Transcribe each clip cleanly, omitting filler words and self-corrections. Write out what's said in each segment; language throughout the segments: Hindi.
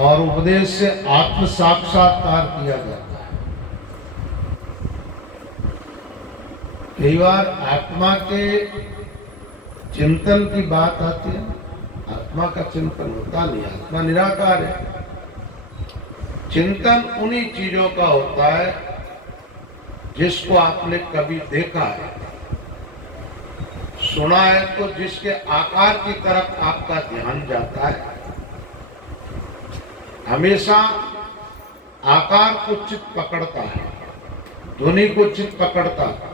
और उपदेश से आत्म साक्षात्कार किया जाता है। कई बार आत्मा के चिंतन की बात आती है, आत्मा का चिंतन होता नहीं, आत्मा निराकार है। चिंतन उन्हीं चीजों का होता है जिसको आपने कभी देखा है, सुना है, तो जिसके आकार की तरफ आपका ध्यान जाता है। हमेशा आकार को चित्त पकड़ता है, ध्वनि को चित्त पकड़ता है।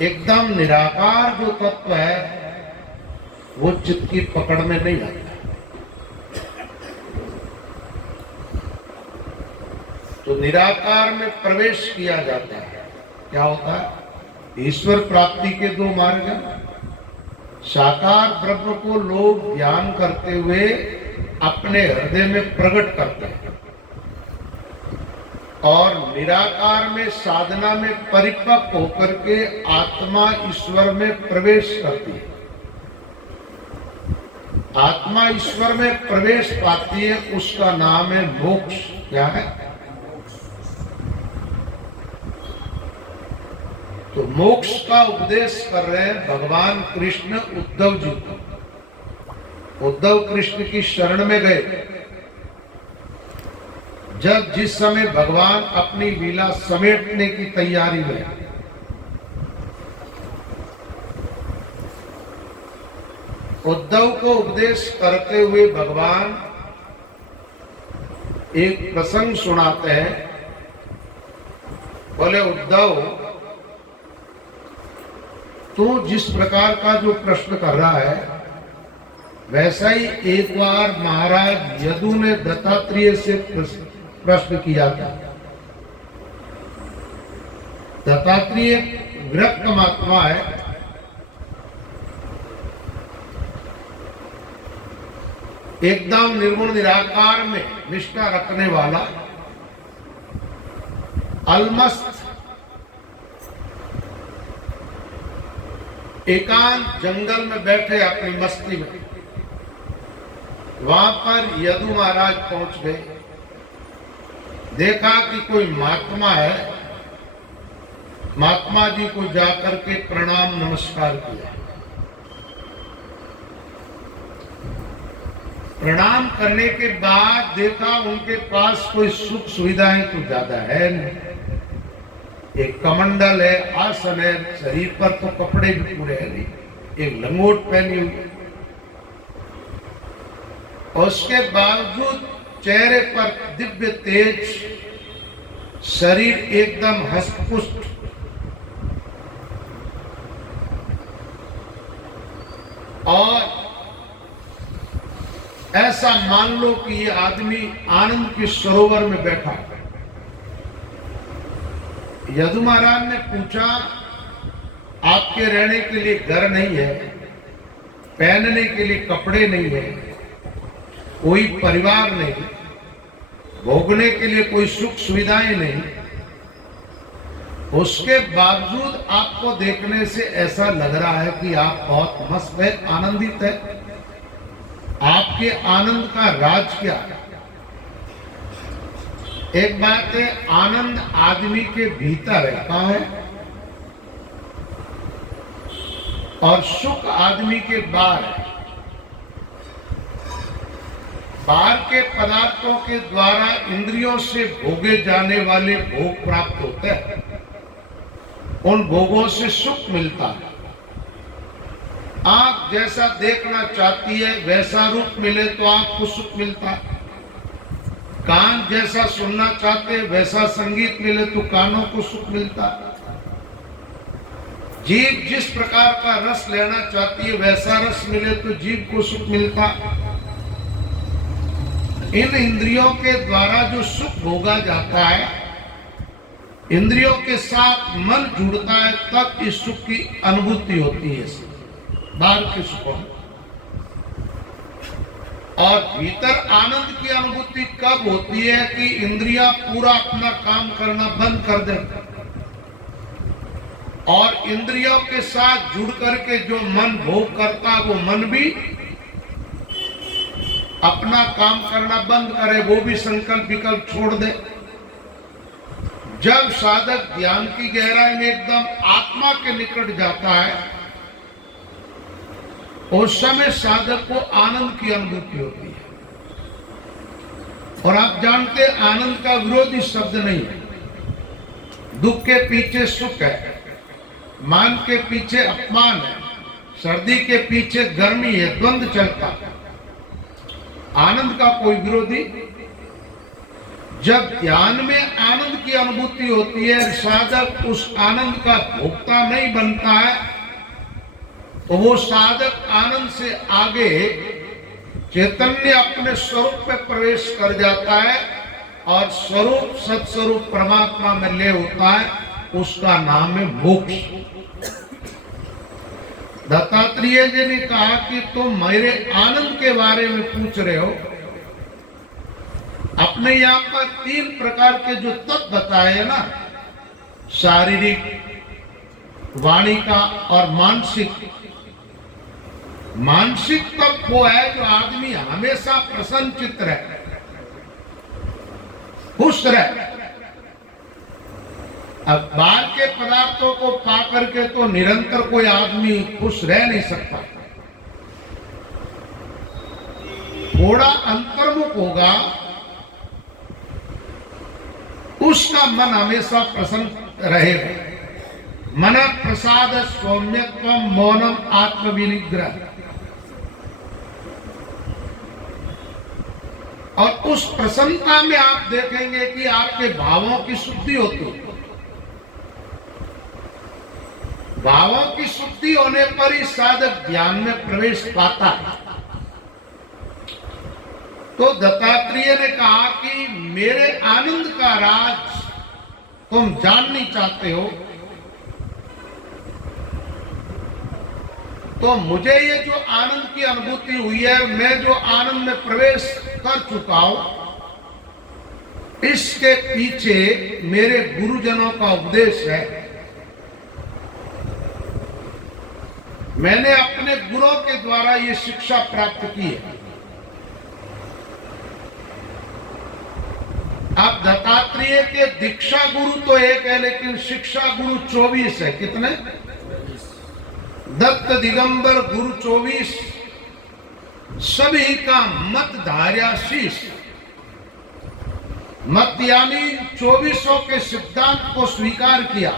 एकदम निराकार जो तत्व है वो चित्त की पकड़ में नहीं आता। तो निराकार में प्रवेश किया जाता है। क्या होता है? ईश्वर प्राप्ति के दो मार्ग हैं। साकार ब्रह्म को लोग ध्यान करते हुए अपने हृदय में प्रकट करते हैं और निराकार में साधना में परिपक्व होकर के आत्मा ईश्वर में प्रवेश करती है। आत्मा ईश्वर में प्रवेश पाती है, उसका नाम है मोक्ष। क्या है? तो मोक्ष का उपदेश कर रहे हैं भगवान कृष्ण उद्धव जी को। उद्धव कृष्ण की शरण में गए जब जिस समय भगवान अपनी लीला समेटने की तैयारी में, उद्धव को उपदेश करते हुए भगवान एक प्रसंग सुनाते हैं। बोले, उद्धव, तू जिस प्रकार का जो प्रश्न कर रहा है वैसा ही एक बार महाराज यदु ने दत्तात्रेय से प्रश्न किया था। दत्तात्रेय विरक्त महात्मा है, एकदम निर्गुण निराकार में निष्ठा रखने वाला, अलमस्त एकांत जंगल में बैठे अपनी मस्ती में। वहां पर यदु महाराज पहुंच गए, देखा कि कोई महात्मा है। महात्मा जी को जाकर के प्रणाम नमस्कार किया। प्रणाम करने के बाद देखा उनके पास कोई सुख सुविधाएं तो ज्यादा है नहीं। एक कमंडल है, आसन है, शरीर पर तो कपड़े भी पूरे हैं नहीं, एक लंगोट पहनी हुई है। उसके बावजूद चेहरे पर दिव्य तेज, शरीर एकदम हष्टपुष्ट। और ऐसा मान लो कि ये आदमी आनंद के सरोवर में बैठा। यदु महाराज ने पूछा, आपके रहने के लिए घर नहीं है, पहनने के लिए कपड़े नहीं है, कोई परिवार नहीं, भोगने के लिए कोई सुख सुविधाएं नहीं, उसके बावजूद आपको देखने से ऐसा लग रहा है कि आप बहुत मस्त है, आनंदित है। आपके आनंद का राज क्या है? एक बात है, आनंद आदमी के भीतर रहता है और सुख आदमी के बाहर है। बाहर के पदार्थों के द्वारा इंद्रियों से भोगे जाने वाले भोग प्राप्त होते हैं, उन भोगों से सुख मिलता है। आंख जैसा देखना चाहती है वैसा रूप मिले तो आंख को सुख मिलता है। कान जैसा सुनना चाहते वैसा संगीत मिले तो कानों को सुख मिलता है। जीभ जिस प्रकार का रस लेना चाहती है वैसा रस मिले तो जीभ को सुख मिलता। इन इंद्रियों के द्वारा जो सुख भोगा जाता है, इंद्रियों के साथ मन जुड़ता है, तब इस सुख की अनुभूति होती है बाहर के सुखों में। और भीतर आनंद की अनुभूति कब होती है कि इंद्रियां पूरा अपना काम करना बंद कर दे और इंद्रियों के साथ जुड़ करके जो मन भोग करता वो मन भी अपना काम करना बंद करे, वो भी संकल्प विकल्प छोड़ दे। जब साधक ध्यान की गहराई में एकदम आत्मा के निकट जाता है, उस समय साधक को आनंद की अनुभूति होती है। और आप जानते हैं, आनंद का विरोधी शब्द नहीं है। दुख के पीछे सुख है, मान के पीछे अपमान है, सर्दी के पीछे गर्मी है, द्वंद्व चलता है। आनंद का कोई विरोधी। जब ध्यान में आनंद की अनुभूति होती है, साधक उस आनंद का भोक्ता नहीं बनता है, तो वो साधक आनंद से आगे चैतन्य अपने स्वरूप में प्रवेश कर जाता है और स्वरूप सत्स्वरूप परमात्मा में ले होता है। उसका नाम है मोक्ष। दत्तात्रेय जी ने कहा कि तुम मेरे आनंद के बारे में पूछ रहे हो। अपने यहाँ पर 3 प्रकार के जो तत्व बताए हैं ना, शारीरिक, वाणी का और मानसिक। मानसिक तत्व वो है जो आदमी हमेशा प्रसन्न चित्त रहे, खुश रहे। अब बाहर के पदार्थों को पा करके तो निरंतर कोई आदमी खुश रह नहीं सकता। थोड़ा अंतर्मुख होगा, उसका मन हमेशा प्रसन्न रहेगा। मन प्रसाद सौम्यत्व मौनम आत्मविनिग्रह। और उस प्रसन्नता में आप देखेंगे कि आपके भावों की शुद्धि होती है। भावों की शुद्धि होने पर ही साधक ध्यान में प्रवेश पाता है। तो दत्तात्रेय ने कहा कि मेरे आनंद का राज तुम जानना चाहते हो, तो मुझे ये जो आनंद की अनुभूति हुई है, मैं जो आनंद में प्रवेश कर चुका हूं, इसके पीछे मेरे गुरुजनों का उपदेश है। मैंने अपने गुरुओं के द्वारा ये शिक्षा प्राप्त की है। अब दत्तात्रेय के दीक्षा गुरु तो एक है, लेकिन शिक्षा गुरु 24 है। कितने? दत्त दिगंबर गुरु 24, सभी का मत धार्या शीश। मत यानी 24 के सिद्धांत को स्वीकार किया।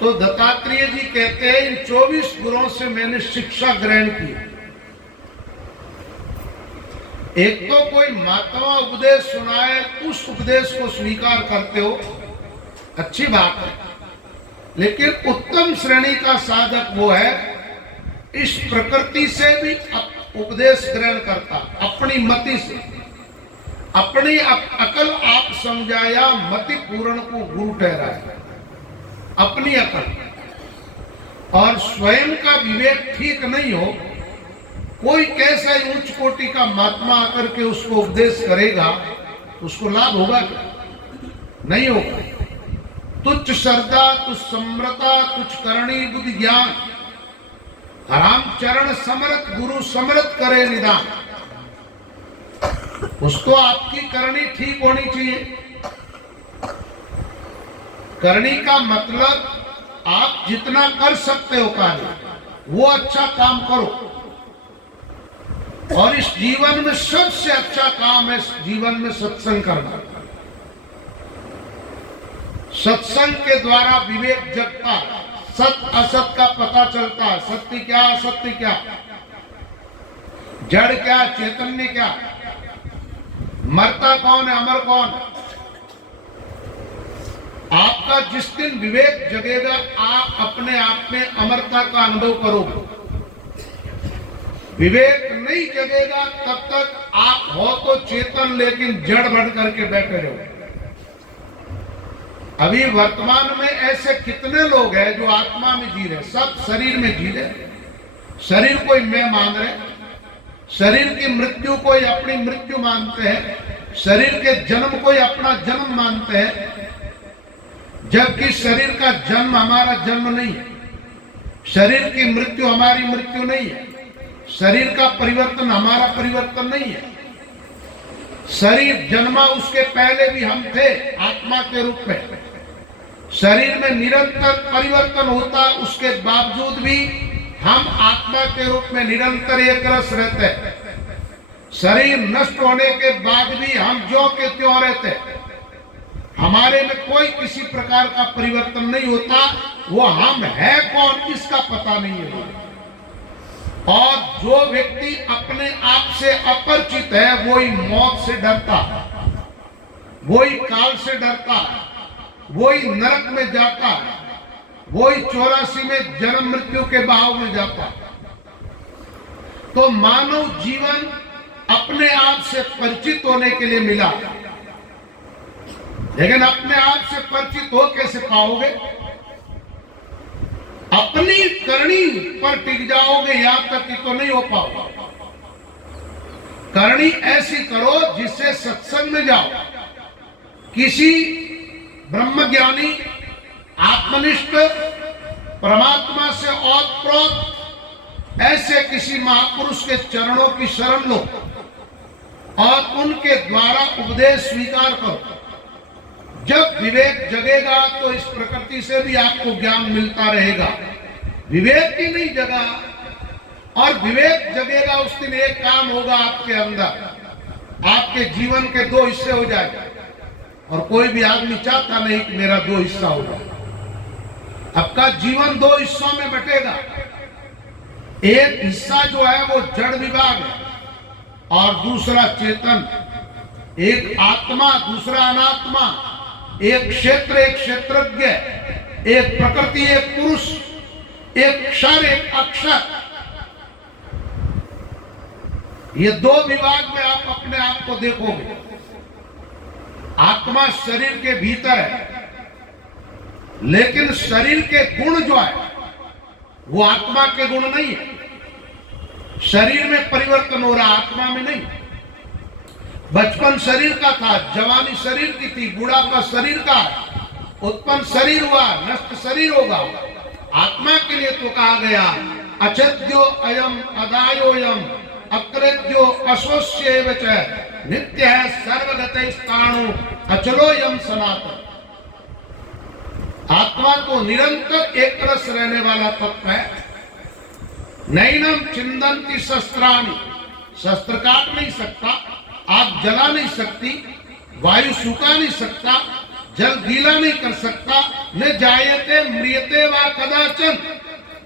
तो दत्तात्रेय जी कहते हैं, इन 24 गुरुओं से मैंने शिक्षा ग्रहण की। एक तो कोई महात्मा उपदेश सुनाए, उस उपदेश को स्वीकार करते हो, अच्छी बात है। लेकिन उत्तम श्रेणी का साधक वो है, इस प्रकृति से भी उपदेश ग्रहण करता, अपनी मति से। अपनी अकल आप समझाया, मति पूर्ण को गुरु ठहराया। अपनी अकल और स्वयं का विवेक ठीक नहीं हो, कोई कैसा उच्च कोटि का महात्मा आकर के उसको उपदेश करेगा, उसको लाभ होगा क्या? नहीं होगा। तुच्छ श्रद्धा, तुच्छ सम्रता, तुच्छ करणी बुद्धि ज्ञान, राम चरण समरत गुरु समरत करे निदान। उसको आपकी करनी ठीक होनी चाहिए। करनी का मतलब आप जितना कर सकते हो कार्य, वो अच्छा काम करो। और इस जीवन में सबसे अच्छा काम है जीवन में सत्संग करना। सत्संग के द्वारा विवेक जगता है, सत असत का पता चलता है। सत्य क्या, असत्य क्या, जड़ क्या, चैतन्य क्या, मरता कौन है, अमर कौन है। आपका जिस दिन विवेक जगेगा, आप अपने आप में अमरता का अनुभव करोगे। विवेक नहीं जगेगा तब तक आप हो तो चेतन, लेकिन जड़ बन करके बैठे रहो। अभी वर्तमान में ऐसे कितने लोग हैं जो आत्मा में जी रहे, सब शरीर में जी रहे। शरीर को मैं मान रहे, शरीर की मृत्यु को अपनी मृत्यु मानते हैं, शरीर के जन्म को अपना जन्म मानते हैं, जबकि शरीर का जन्म हमारा जन्म नहीं है, शरीर की मृत्यु हमारी मृत्यु नहीं है। शरीर का परिवर्तन हमारा परिवर्तन नहीं है। शरीर जन्मा उसके पहले भी हम थे आत्मा के रूप में। शरीर में निरंतर परिवर्तन होता, उसके बावजूद भी हम आत्मा के रूप में निरंतर एक रस रहते। शरीर नष्ट होने के बाद भी हम ज्यों के त्यों रहते। हमारे में कोई किसी प्रकार का परिवर्तन नहीं होता। वो हम है कौन इसका पता नहीं है। और जो व्यक्ति अपने आप से अपरिचित है वही मौत से डरता, वही काल से डरता, वही नरक में जाता, वही 84 में जन्म मृत्यु के बहाव में जाता। तो मानव जीवन अपने आप से परिचित होने के लिए मिला, लेकिन अपने आप से परिचित हो कैसे पाओगे? अपनी करनी पर टिक जाओगे, यहां तक कि तो नहीं हो पाओगे। करनी ऐसी करो जिससे सत्संग में जाओ, किसी ब्रह्मज्ञानी आत्मनिष्ठ परमात्मा से ओतप्रोत ऐसे किसी महापुरुष के चरणों की शरण लो और उनके द्वारा उपदेश स्वीकार करो। जब विवेक जगेगा तो इस प्रकृति से भी आपको ज्ञान मिलता रहेगा। विवेक ही नहीं जगा और विवेक जगेगा उस दिन एक काम होगा आपके अंदर, आपके जीवन के दो हिस्से हो जाएंगे। और कोई भी आदमी चाहता नहीं कि मेरा दो हिस्सा हो जाए। आपका जीवन दो हिस्सों में बटेगा। एक हिस्सा जो है वो जड़ विभाग है और दूसरा चेतन। एक आत्मा दूसरा अनात्मा, एक क्षेत्र एक क्षेत्रज्ञ, एक प्रकृति एक पुरुष, एक क्षर एक अक्षर। ये दो विभाग में आप अपने आप को देखोगे। आत्मा शरीर के भीतर है, लेकिन शरीर के गुण जो है वो आत्मा के गुण नहीं है। शरीर में परिवर्तन हो रहा, आत्मा में नहीं। बचपन शरीर का था, जवानी शरीर की थी, बुढ़ापा शरीर का है, उत्पन्न शरीर हुआ, नष्ट शरीर होगा। आत्मा के लिए तो कहा गया अचेद्यो अयम अदायोयम अकृत्यो अश्वस्यैव च नित्य है सर्वगतः स्थाणु अचलोयम सनातन। आत्मा तो निरंतर एक रस रहने वाला तत्व है। नैनम चिंदंती शस्त्राणि, शस्त्र काट नहीं सकता, आग जला नहीं सकती, वायु सुखा नहीं सकता, जल गीला नहीं कर सकता। न जायते म्रियते वा कदाचन,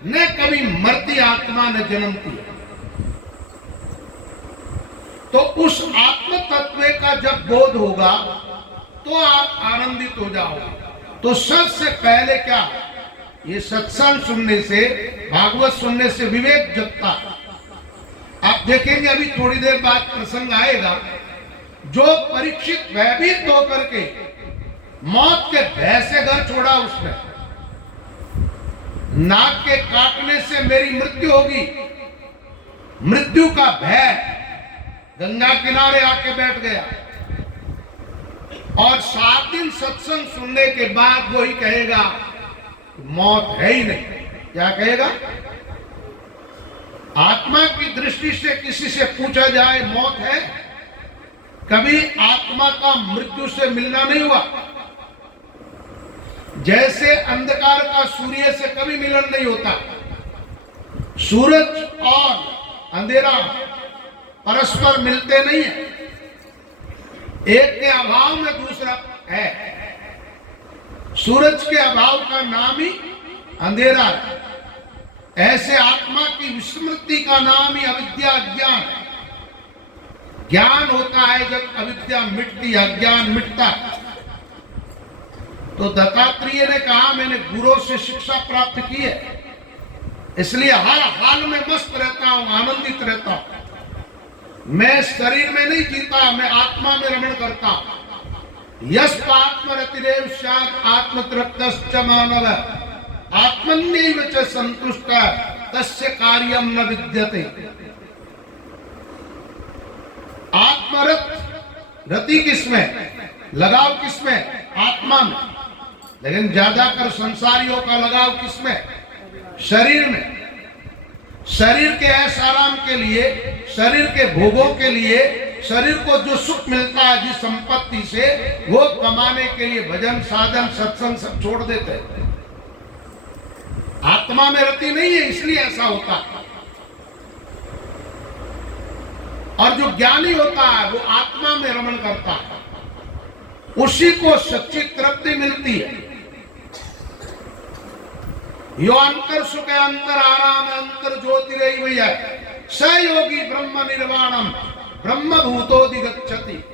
न कभी मरती आत्मा न जन्मती। तो उस आत्म तत्व का जब बोध होगा तो आप आनंदित हो जाओगे। तो सबसे पहले क्या, ये सत्संग सुनने से, भागवत सुनने से विवेक जगता। आप देखेंगे अभी थोड़ी देर बाद प्रसंग आएगा, जो परीक्षित भयभीत होकर के मौत के भय से घर छोड़ा, उसने नाक के काटने से मेरी मृत्यु होगी, मृत्यु का भय, गंगा किनारे आके बैठ गया। और 7 दिन सत्संग सुनने के बाद वो ही कहेगा मौत है ही नहीं। क्या कहेगा? आत्मा की दृष्टि से किसी से पूछा जाए मौत है, कभी आत्मा का मृत्यु से मिलना नहीं हुआ। जैसे अंधकार का सूर्य से कभी मिलन नहीं होता। सूरज और अंधेरा परस्पर मिलते नहीं है, एक के अभाव में दूसरा है। सूरज के अभाव का नाम ही अंधेरा है। ऐसे आत्मा की विस्मृति का नाम ही अविद्या, अज्ञान है। ज्ञान होता है जब अविद्या मिटती, अज्ञान मिटता। तो दत्तात्रेय ने कहा मैंने गुरु से शिक्षा प्राप्त की है, इसलिए हर हाल में मस्त रहता हूं, आनंदित रहता हूं। मैं शरीर में नहीं जीता, मैं आत्मा में रमण करता हूं। यस्प आत्मरतिरेव स्यात् आत्मतृप्तश्च मानव आत्मन्यैव च संतुष्टः तस्य कार्यम न विद्यते। आत्मरत रति किसमें, लगाव किसमें? आत्मा में। लेकिन ज्यादातर संसारियों का लगाव किसमें? शरीर में। शरीर के ऐश आराम के लिए, शरीर के भोगों के लिए, शरीर को जो सुख मिलता है जिस संपत्ति से, वो कमाने के लिए भजन साधन सत्संग सब छोड़ देते हैं। आत्मा में रति नहीं है, इसलिए ऐसा होता है। और जो ज्ञानी होता है वो आत्मा में रमण करता है, उसी को सच्ची तृप्ति मिलती है। यो अंतर सुख है, अंतर आराम है, अंतर ज्योति रही हुई है, स योगी ब्रह्म निर्वाणम ब्रह्म भूतोदिगच्छति।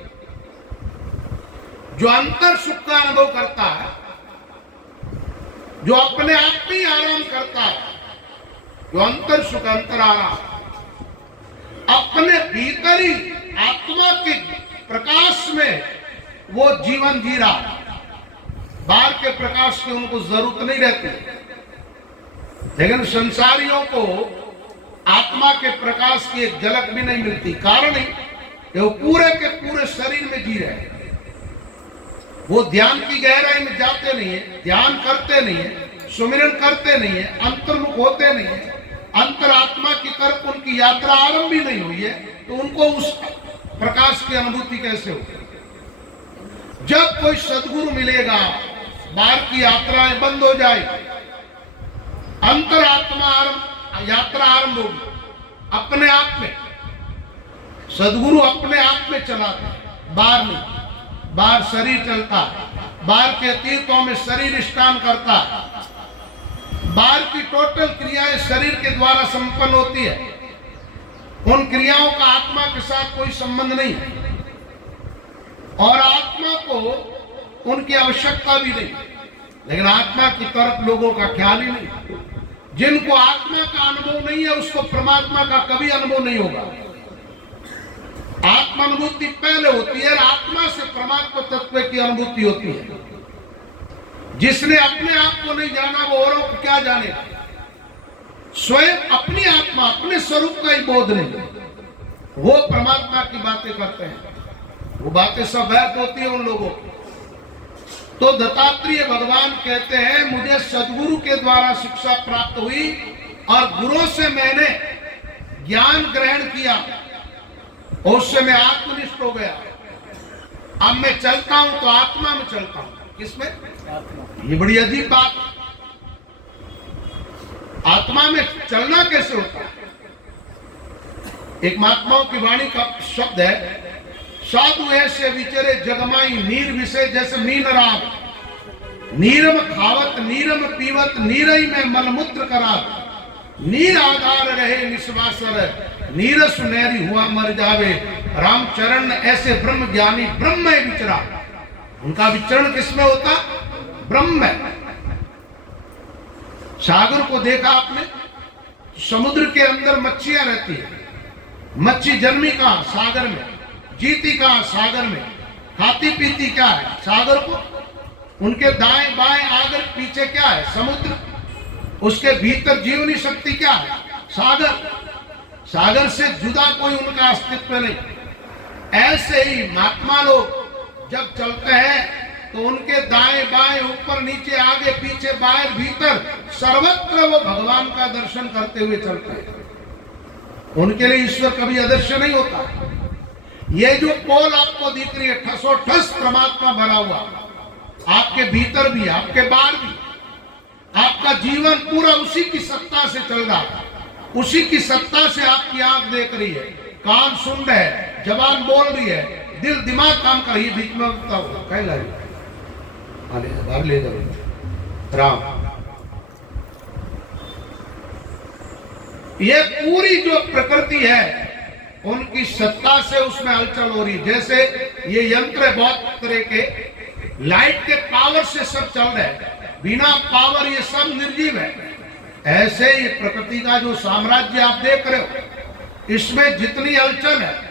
जो अंतर सुख का अनुभव करता है, जो अपने आप में आराम करता है, जो अंतर सुख अंतर आराम, अपने भीतर ही आत्मा के प्रकाश में वो जीवन जी रहा, बाहर के प्रकाश की उनको जरूरत नहीं रहती। लेकिन संसारियों को आत्मा के प्रकाश की एक झलक भी नहीं मिलती। कारण ही कि वो पूरे के पूरे शरीर में जी रहे हैं। वो ध्यान की गहराई में जाते नहीं है, ध्यान करते नहीं है, सुमिरन करते नहीं है, अंतर्मुख होते नहीं है, अंतरात्मा की तरफ उनकी यात्रा आरंभ भी नहीं हुई है, तो उनको उस प्रकाश की अनुभूति कैसे होगी? जब कोई सदगुरु मिलेगा, बाहर की यात्राएं बंद हो जाएगी, अंतरात्मा यात्रा आरंभ होगी अपने आप में। सदगुरु अपने आप में चलाते हैं, बाहर नहीं। बाहर शरीर चलता है, बाहर के तीर्थों में शरीर स्नान करता है, बाहर की टोटल क्रियाएं शरीर के द्वारा संपन्न होती है। उन क्रियाओं का आत्मा के साथ कोई संबंध नहीं है और आत्मा को उनकी आवश्यकता भी नहीं। लेकिन आत्मा की तरफ लोगों का ख्याल ही नहीं। जिनको आत्मा का अनुभव नहीं है, उसको परमात्मा का कभी अनुभव नहीं होगा। आत्मा अनुभूति पहले होती है, आत्मा से परमात्मा तत्व की अनुभूति होती है। जिसने अपने आप को नहीं जाना, वो औरों को क्या जानेगा? स्वयं अपनी आत्मा, अपने स्वरूप का ही बोध नहीं, वो परमात्मा की बातें करते हैं। वो बातें सब व्यर्थ होती है उन लोगों की। तो दत्तात्रेय भगवान कहते हैं, मुझे सदगुरु के द्वारा शिक्षा प्राप्त हुई और गुरु से मैंने ज्ञान ग्रहण किया और उससे मैं आत्मनिष्ठ हो गया। अब मैं चलता हूं तो आत्मा में चलता हूं। किसमें? ये बड़ी अजीब बात। आत्मा में चलना कैसे होता है? एक महात्माओं की वाणी का शब्द है, साधु ऐसे विचरे जगमाई नीर विषय जैसे मीन राग, नीरम खावत नीरम पीवत नीरई में मलमूत्र करात, नीर आधार रहे निश्वासर, नीर सुनहरी हुआ मर जावे, रामचरण ऐसे ब्रह्म ज्ञानी ब्रह्म में विचरा। उनका विचरण किसमें होता? ब्रह्म में। सागर को देखा आपने? समुद्र के अंदर मच्छियां रहती है। मच्छी जन्मी कहां? सागर में। जीती कहां? सागर में। खाती पीती क्या है? सागर को। उनके दाएं बाएं आगे पीछे क्या है? समुद्र। उसके भीतर जीवनी शक्ति क्या है? सागर। सागर से जुदा कोई उनका अस्तित्व नहीं। ऐसे ही महात्मा लोग जब चलते हैं तो उनके दाएं बाएं ऊपर नीचे आगे पीछे बाहर भीतर सर्वत्र वो भगवान का दर्शन करते हुए चलते हैं। उनके लिए ईश्वर कभी अदृश्य नहीं होता। ये जो पोल आपको दिख रही है, ठसोठस परमात्मा भरा हुआ, आपके भीतर भी, आपके बाहर भी। आपका जीवन पूरा उसी की सत्ता से चल रहा है। उसी की सत्ता से आपकी आंख देख रही है, कान सुन रहे हैं, जबान बोल रही है, दिल दिमाग काम कर रही है। बीच में कह ले राम। ये पूरी जो प्रकृति है उनकी सत्ता से उसमें हलचल हो रही है। जैसे ये यंत्र बहुत तरह के, लाइट के पावर से सब चल रहे हैं, बिना पावर ये सब निर्जीव है। ऐसे ये प्रकृति का जो साम्राज्य आप देख रहे हो, इसमें जितनी हलचल है,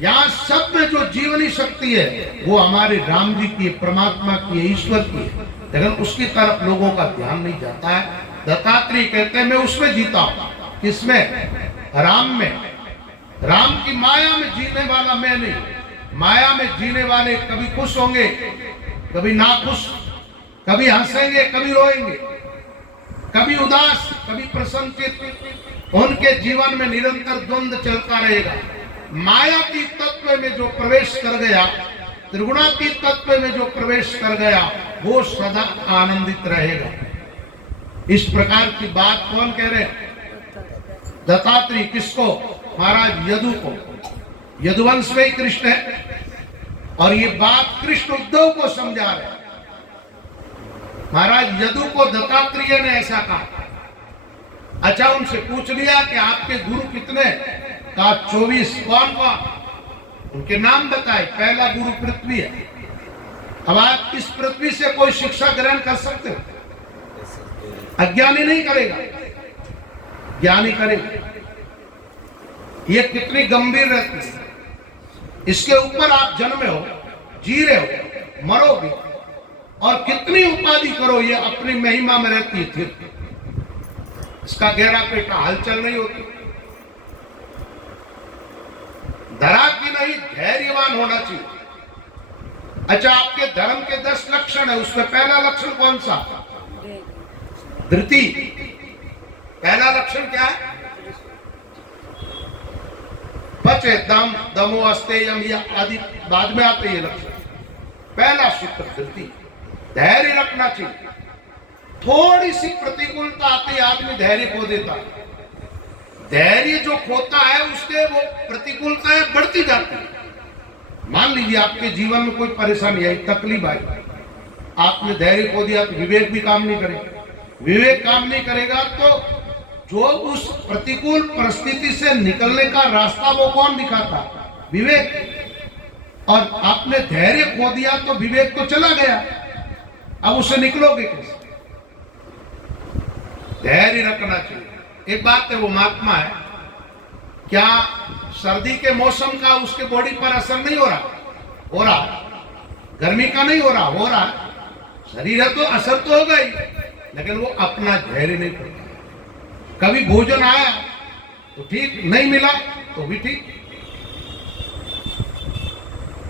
यहाँ सब में जो जीवनी शक्ति है वो हमारे राम जी की, परमात्मा की, ईश्वर की है। लेकिन उसकी तरफ लोगों का ध्यान नहीं जाता है। दत्तात्रेय कहते हैं मैं उसमें जीता हूं। किसमें? राम में। राम की माया में जीने वाला मैं नहीं। माया में जीने वाले कभी खुश होंगे, कभी नाखुश, कभी हंसेंगे, कभी रोएंगे, कभी उदास, कभी प्रसन्नचित, उनके जीवन में निरंतर द्वंद्व चलता रहेगा। मायातीत तत्व में जो प्रवेश कर गया, त्रिगुणातीत तत्व में जो प्रवेश कर गया, वो सदा आनंदित रहेगा। इस प्रकार की बात कौन कह रहे हैं? दत्तात्रेय। किसको? महाराज यदु को। यदुवंश में ही कृष्ण है और ये बात कृष्ण उद्धव को समझा रहे हैं। महाराज यदु को दत्तात्रेय ने ऐसा कहा। अच्छा, उनसे पूछ लिया कि आपके गुरु कितने? कहा 24। कौन कौन? उनके नाम बताए। पहला गुरु पृथ्वी है। अब आप इस पृथ्वी से कोई शिक्षा ग्रहण कर सकते हो? अज्ञानी नहीं करेगा, ज्ञानी करेगा। ये कितनी गंभीर रहती है। इसके ऊपर आप जन्मे हो, जी रहे हो, मरोगे और कितनी उपाधि करो, ये अपनी महिमा में रहती है। इसका गहरा पेटा हलचल नहीं होती। धरा की नहीं, धैर्यवान होना चाहिए। अच्छा, आपके धर्म के 10 लक्षण है, उसमें पहला लक्षण कौन सा? धृति। पहला लक्षण क्या है? बचे दम, दमो अस्तेयम, ये आदि बाद में आते ये लक्षण। पहला सूत्र धृति, धैर्य रखना चाहिए। थोड़ी सी प्रतिकूलता आती, आदमी धैर्य खो देता। धैर्य जो खोता है उसके वो प्रतिकूलताएं बढ़ती जाती है। मान लीजिए आपके जीवन में कोई परेशानी आई, तकलीफ आई, आपने धैर्य खो दिया तो विवेक भी काम नहीं करेगा। विवेक काम नहीं करेगा तो जो उस प्रतिकूल परिस्थिति से निकलने का रास्ता वो कौन दिखाता? विवेक। और आपने धैर्य खो दिया तो विवेक तो चला गया, अब उससे निकलोगे कैसे? धैर्य रखना चाहिए। एक बात है, वो महात्मा है, क्या सर्दी के मौसम का उसके बॉडी पर असर नहीं हो रहा? हो रहा। गर्मी का नहीं हो रहा? हो रहा। शरीर है तो असर तो होगा ही, लेकिन वो अपना धैर्य नहीं करता। कभी भोजन आया तो ठीक, नहीं मिला तो भी ठीक।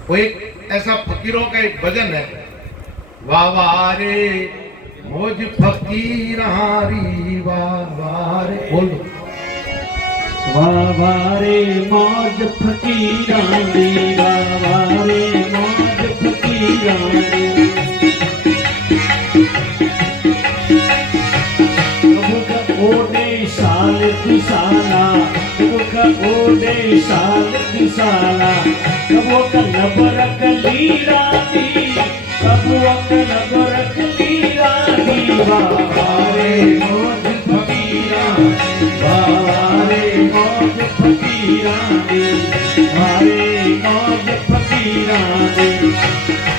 वो एक ऐसा फकीरों का एक भजन है, वाह वाह रे मौज फकीरारी, वाह वाह रे, बोल दो। वाह वाह रे मौज फकीरारी, वाह वाह रे मौज फकीरारी। ओडे साल दिसाला, कबो ओडे साल दिसाला, कबो नबरक लीरानी, कबो नबरक लीरानी। वाह रे मौज फकीरानी, वाह रे मौज फकीरानी, वाह रे मौज फकीरानी।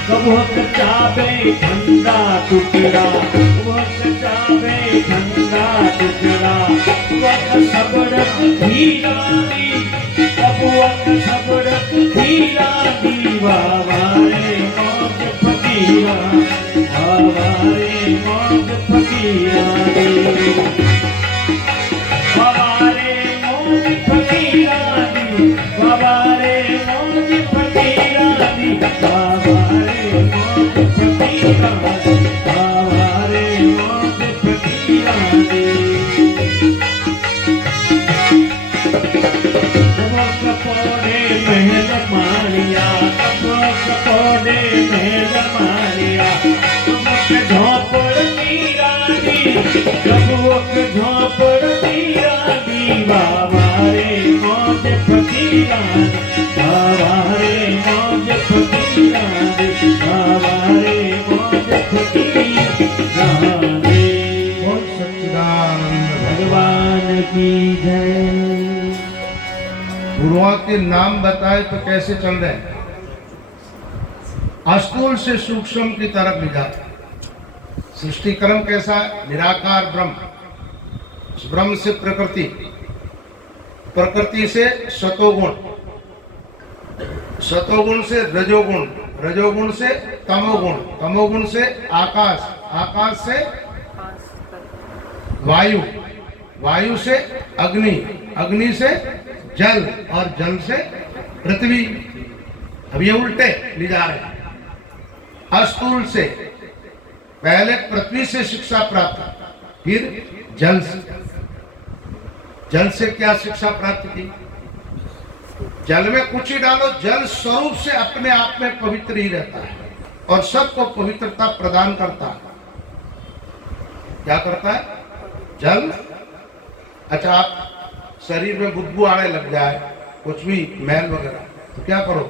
कबो चाबे ठंडा टुकड़ा, कबो चाबे ठंडा टुकड़ा, कबो सबरक धीरानी, कबो सबरक धीरानी। वाह वाह रे मौज फकीरानी, वाह वाह रे मौज फकीरानी, वाह वाह रे मौज फकीरानी, वाह वाह रे मौज फकीरानी, वाह वाह रे मौज फकीरानी, वाह वाह रे मौज फकीरानी। कपोड़े महल मारिया, कपोड़े महल मारिया, झोपड़ मीरानी, झोपड़ मीरानी। वाह वाह रे मौज फकीरानी, वाह वाह रे मौज फकीरानी, वाह वाह रे मौज फकीरानी। बोल सच्चिदानंद भगवान की जय। गुरुओं के नाम बताए तो कैसे चल रहे हैं? अस्थूल से सूक्ष्म की तरफ ले जाते। सृष्टि क्रम कैसा है? निराकार ब्रह्म, उस ब्रह्म से प्रकृति, प्रकृति से सतोगुण, सतोगुण से रजोगुण, रजोगुण से तमोगुण, तमोगुण से आकाश, आकाश से वायु, वायु से अग्नि, अग्नि से जल और जल से पृथ्वी। अब ये उल्टे ले जा रहे हैं। अस्थूल से पहले पृथ्वी से शिक्षा प्राप्त, फिर जल से, जल से क्या शिक्षा प्राप्त की? जल में कुछ ही डालो, जल स्वरूप से अपने आप में पवित्र ही रहता है और सबको पवित्रता प्रदान करता है। क्या करता है जल? अच्छा, आप शरीर में बुदबू आने लग जाए, कुछ भी मैल वगैरह, तो क्या करो?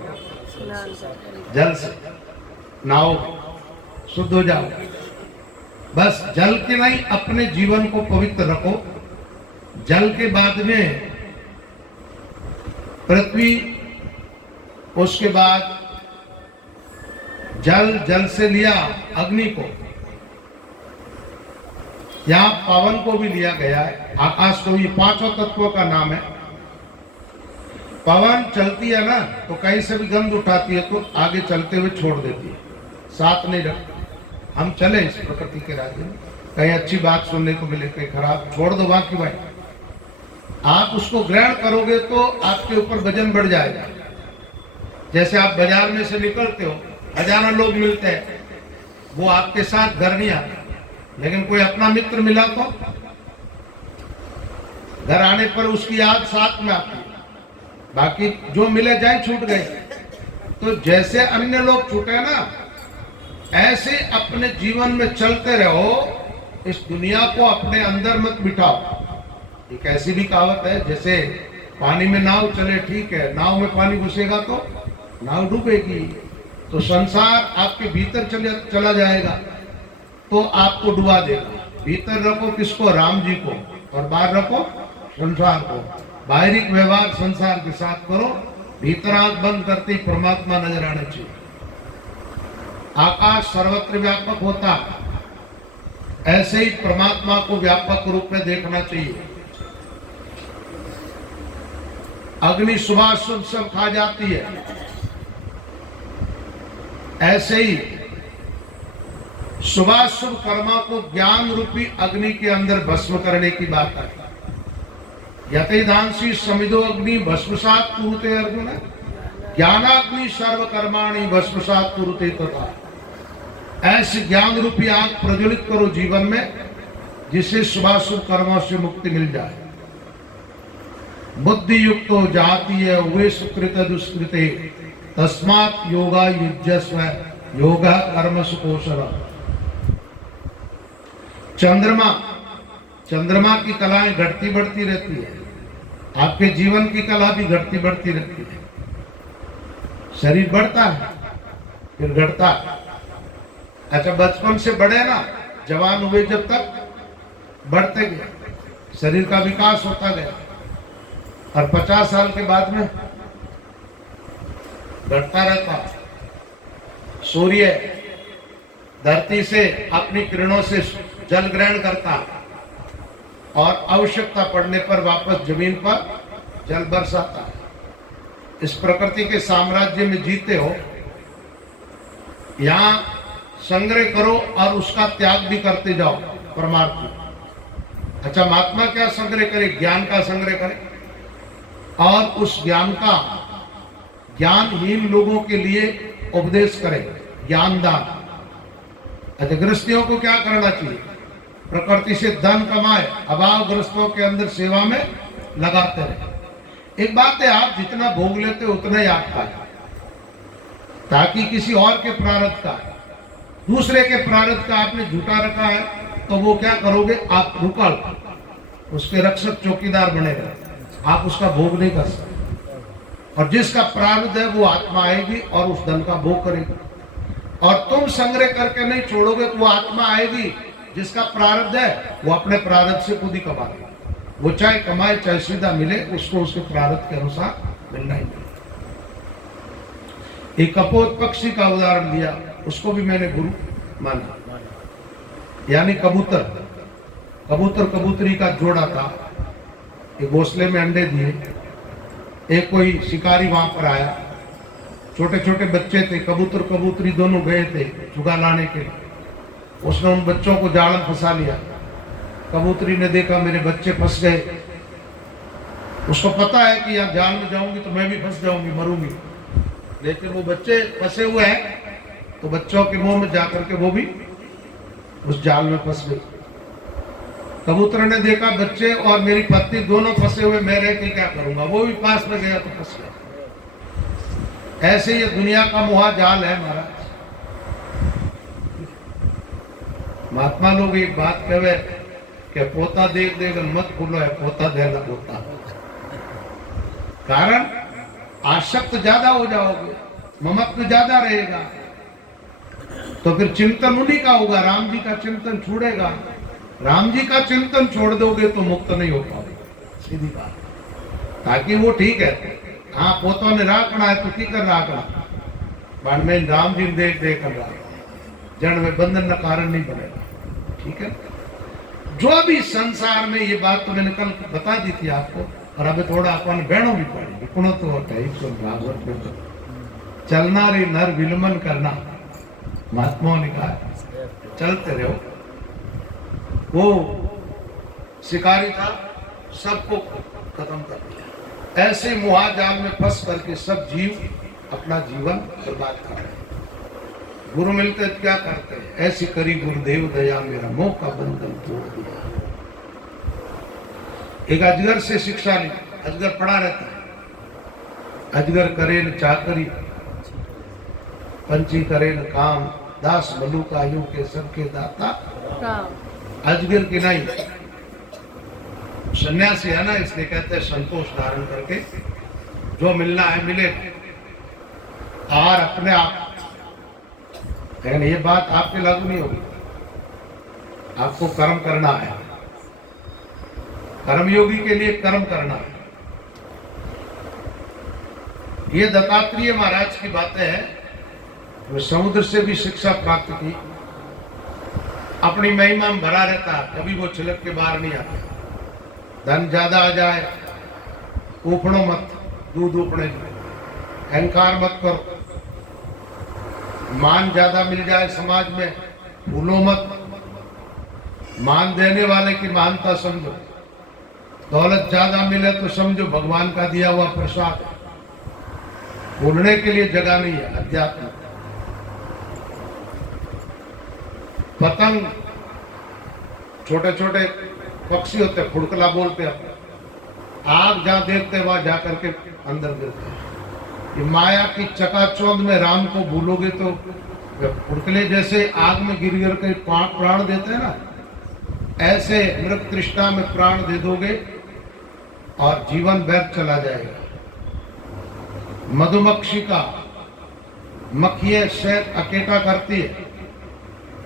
जल से नहाओ, शुद्ध हो जाओ। बस जल के नहीं, अपने जीवन को पवित्र रखो। जल के बाद में पृथ्वी, उसके बाद जल, जल से लिया अग्नि को, यहां पवन को भी लिया गया है, आकाश को। ये पांचों तत्वों का नाम है। पवन चलती है ना, तो कहीं से भी गंध उठाती है तो आगे चलते हुए छोड़ देती है, साथ नहीं रखती। हम चले इस प्रकृति के राज्य में, कहीं अच्छी बात सुनने को मिले, कहीं खराब, छोड़ दो बाकी भाई। आप उसको ग्रहण करोगे तो आपके ऊपर वजन बढ़ जाएगा। जैसे आप बाजार में से निकलते हो, हजारों लोग मिलते हैं, वो आपके साथ घर नहीं आते, लेकिन कोई अपना मित्र मिला तो घर आने पर उसकी याद साथ में आती है। बाकी जो मिले जाए छूट गए। तो जैसे अन्य लोग छूटे ना, ऐसे अपने जीवन में चलते रहो। इस दुनिया को अपने अंदर मत बिठाओ। एक ऐसी भी कहावत है, जैसे पानी में नाव चले, ठीक है, नाव में पानी घुसेगा तो नाव डूबेगी। तो संसार आपके भीतर चला जाएगा तो आपको डुबा देगा। भीतर रखो किसको? राम जी को, और बाहर रखो संसार को। बाहरी व्यवहार संसार के साथ करो, भीतर आंख बंद करते ही परमात्मा नजर आना चाहिए। आकाश सर्वत्र व्यापक होता, ऐसे ही परमात्मा को व्यापक रूप में देखना चाहिए। अग्नि सुबह शुभ सब खा जाती है, ऐसे ही सुबह शुभ कर्मा को ज्ञान रूपी अग्नि के अंदर भस्म करने की बात है। यथेधांसी समिदो अग्नि भस्मसात कुरुते अर्जुन, ज्ञानाग्नि सर्व कर्माणि भस्मसात कुरुते तथा। ऐसे ज्ञान रूपी आग प्रज्वलित करो जीवन में, जिससे शुभाशुभ कर्मों से मुक्ति मिल जाए। बुद्धि युक्तो जातीय वे सुकृत दुष्कृते, तस्मात् योगा युज्यस्व योगा कर्मसु कौशल। चंद्रमा की कलाएं घटती बढ़ती रहती है, आपके जीवन की कला भी घटती बढ़ती रहती है। शरीर बढ़ता है फिर घटता है। अच्छा, बचपन से बढ़े ना, जवान हुए जब तक बढ़ते गए, शरीर का विकास होता गया, और 50 साल के बाद में घटता रहता। सूर्य धरती से अपनी किरणों से जल ग्रहण करता और आवश्यकता पड़ने पर वापस जमीन पर जल बरसाता है। इस प्रकृति के साम्राज्य में जीते हो, यहाँ संग्रह करो और उसका त्याग भी करते जाओ परमात्मा। अच्छा, महात्मा क्या संग्रह करे? ज्ञान का संग्रह करे, और उस ज्ञान का ज्ञानहीन लोगों के लिए उपदेश करे, ज्ञान दान। अच्छा, गृहस्थियों को क्या करना चाहिए? प्रकृति से धन कमाए, अभाव ग्रस्तों के अंदर सेवा में लगाते रहे। एक बात है, आप जितना भोग लेते हो उतना ही आपका है, ताकि किसी और के प्रारब्ध का, दूसरे के प्रारब्ध का आपने झूठा रखा है, तो वो क्या करोगे? आप रुकल उसके रक्षक चौकीदार बने रहे, आप उसका भोग नहीं कर सकते। और जिसका प्रारब्ध है वो आत्मा आएगी और उस धन का भोग करेगी। और तुम संग्रह करके नहीं छोड़ोगे तो वो आत्मा आएगी, जिसका प्रारब्ध है वो अपने प्रारब्ध से खुद ही कमा लेगा। वो चाहे कमाए चाहे सीधा मिले, उसको उसके प्रारब्ध के अनुसार मिलना ही मिलेगा। एक कपोत पक्षी का उदाहरण दिया, उसको भी मैंने गुरु माना। यानी कबूतर कबूतरी का जोड़ा था, एक घोंसले में अंडे दिए। एक कोई शिकारी वहां पर आया, छोटे छोटे बच्चे थे, कबूतर कबूतरी दोनों गए थे चुगा लाने के लिए। उसने उन बच्चों को जाल में फंसा लिया। कबूतरी ने देखा मेरे बच्चे फंस गए। उसको पता है कि यहाँ जाल में जाऊंगी तो मैं भी फंस जाऊंगी, मरूंगी, लेकिन वो बच्चे फंसे हुए हैं तो बच्चों के मुंह में जाकर के वो भी उस जाल में फंस गई। कबूतर ने देखा बच्चे और मेरी पत्नी दोनों फंसे हुए, मैं रह के क्या करूंगा, वो भी पास में गया तो फंस गया। ऐसे ये दुनिया का मुहा जाल है महाराज। महात्मा लोग एक बात कहे कि पोता देख देख मत भूलो है, पोता देना पोता। कारण आसक्त ज्यादा हो जाओगे, ममत्व ज्यादा रहेगा, तो फिर चिंतन उन्हीं का होगा, राम जी का चिंतन छोड़ेगा। राम जी का चिंतन छोड़ दोगे तो मुक्त नहीं हो पाओगे, सीधी बात। ताकि वो ठीक है, हाँ पोतों ने राखना है तो की कर राखना, बाद में राम जी देख देख कर रहा जड़ में बंधन का कारण नहीं बनेगा, ठीक है। जो भी संसार में, ये बात तो मैंने कल बता दी थी आपको, और अभी थोड़ा अपन बहनों भी पड़ी गुणों तो होता है तो भागवत में तो चलना रे नर विलमन करना, महात्माओं ने कहा चलते रहो। वो शिकारी था, सबको खत्म कर दिया। ऐसे मुहाजाल में फंस करके सब जीव अपना जीवन बर्बाद कर रहे हैं। गुरु मिलते तो क्या करते हैं, ऐसी करी गुरुदेव दया मेरा मोह का बंधन तोड़ दिया। एक अजगर से शिक्षा ली, अजगर पड़ा रहता है, अजगर करे न चाकरी पंछी करे न काम, दास मलुका यूं के सबके दाता अजगर की नहीं। सन्यासी है ना, इसलिए कहते हैं संतोष धारण करके जो मिलना है मिले, और अपने आप। लेकिन ये बात आपके लागू नहीं होगी, आपको कर्म करना है, कर्मयोगी के लिए कर्म करना है। ये दत्तात्रेय महाराज की बातें हैं, वो समुद्र से भी शिक्षा प्राप्त की, अपनी महिमा में भरा रहता, कभी वो छिलक के बाहर नहीं आता। धन ज्यादा आ जाए ऊपड़ो मत, दूध ऊपड़े, अहंकार मत करो। मान ज्यादा मिल जाए समाज में, भूलो मत, मान देने वाले की महानता समझो। दौलत ज्यादा मिले तो समझो भगवान का दिया हुआ प्रसाद, भूलने के लिए जगह नहीं है। अध्यात्म पतंग, छोटे छोटे पक्षी होते, फुड़कला बोलते हैं, आग जहां देखते वहां जाकर के अंदर गिरते हैं। ये माया की चकाचौंध में राम को भूलोगे तो फुड़कले जैसे आग में गिर गिर के प्राण देते हैं ना, ऐसे मृत तृष्णा में प्राण दे दोगे और जीवन व्यर्थ चला जाएगा। मधुमक्खी का मक्खियां शहद अकेटा करती है,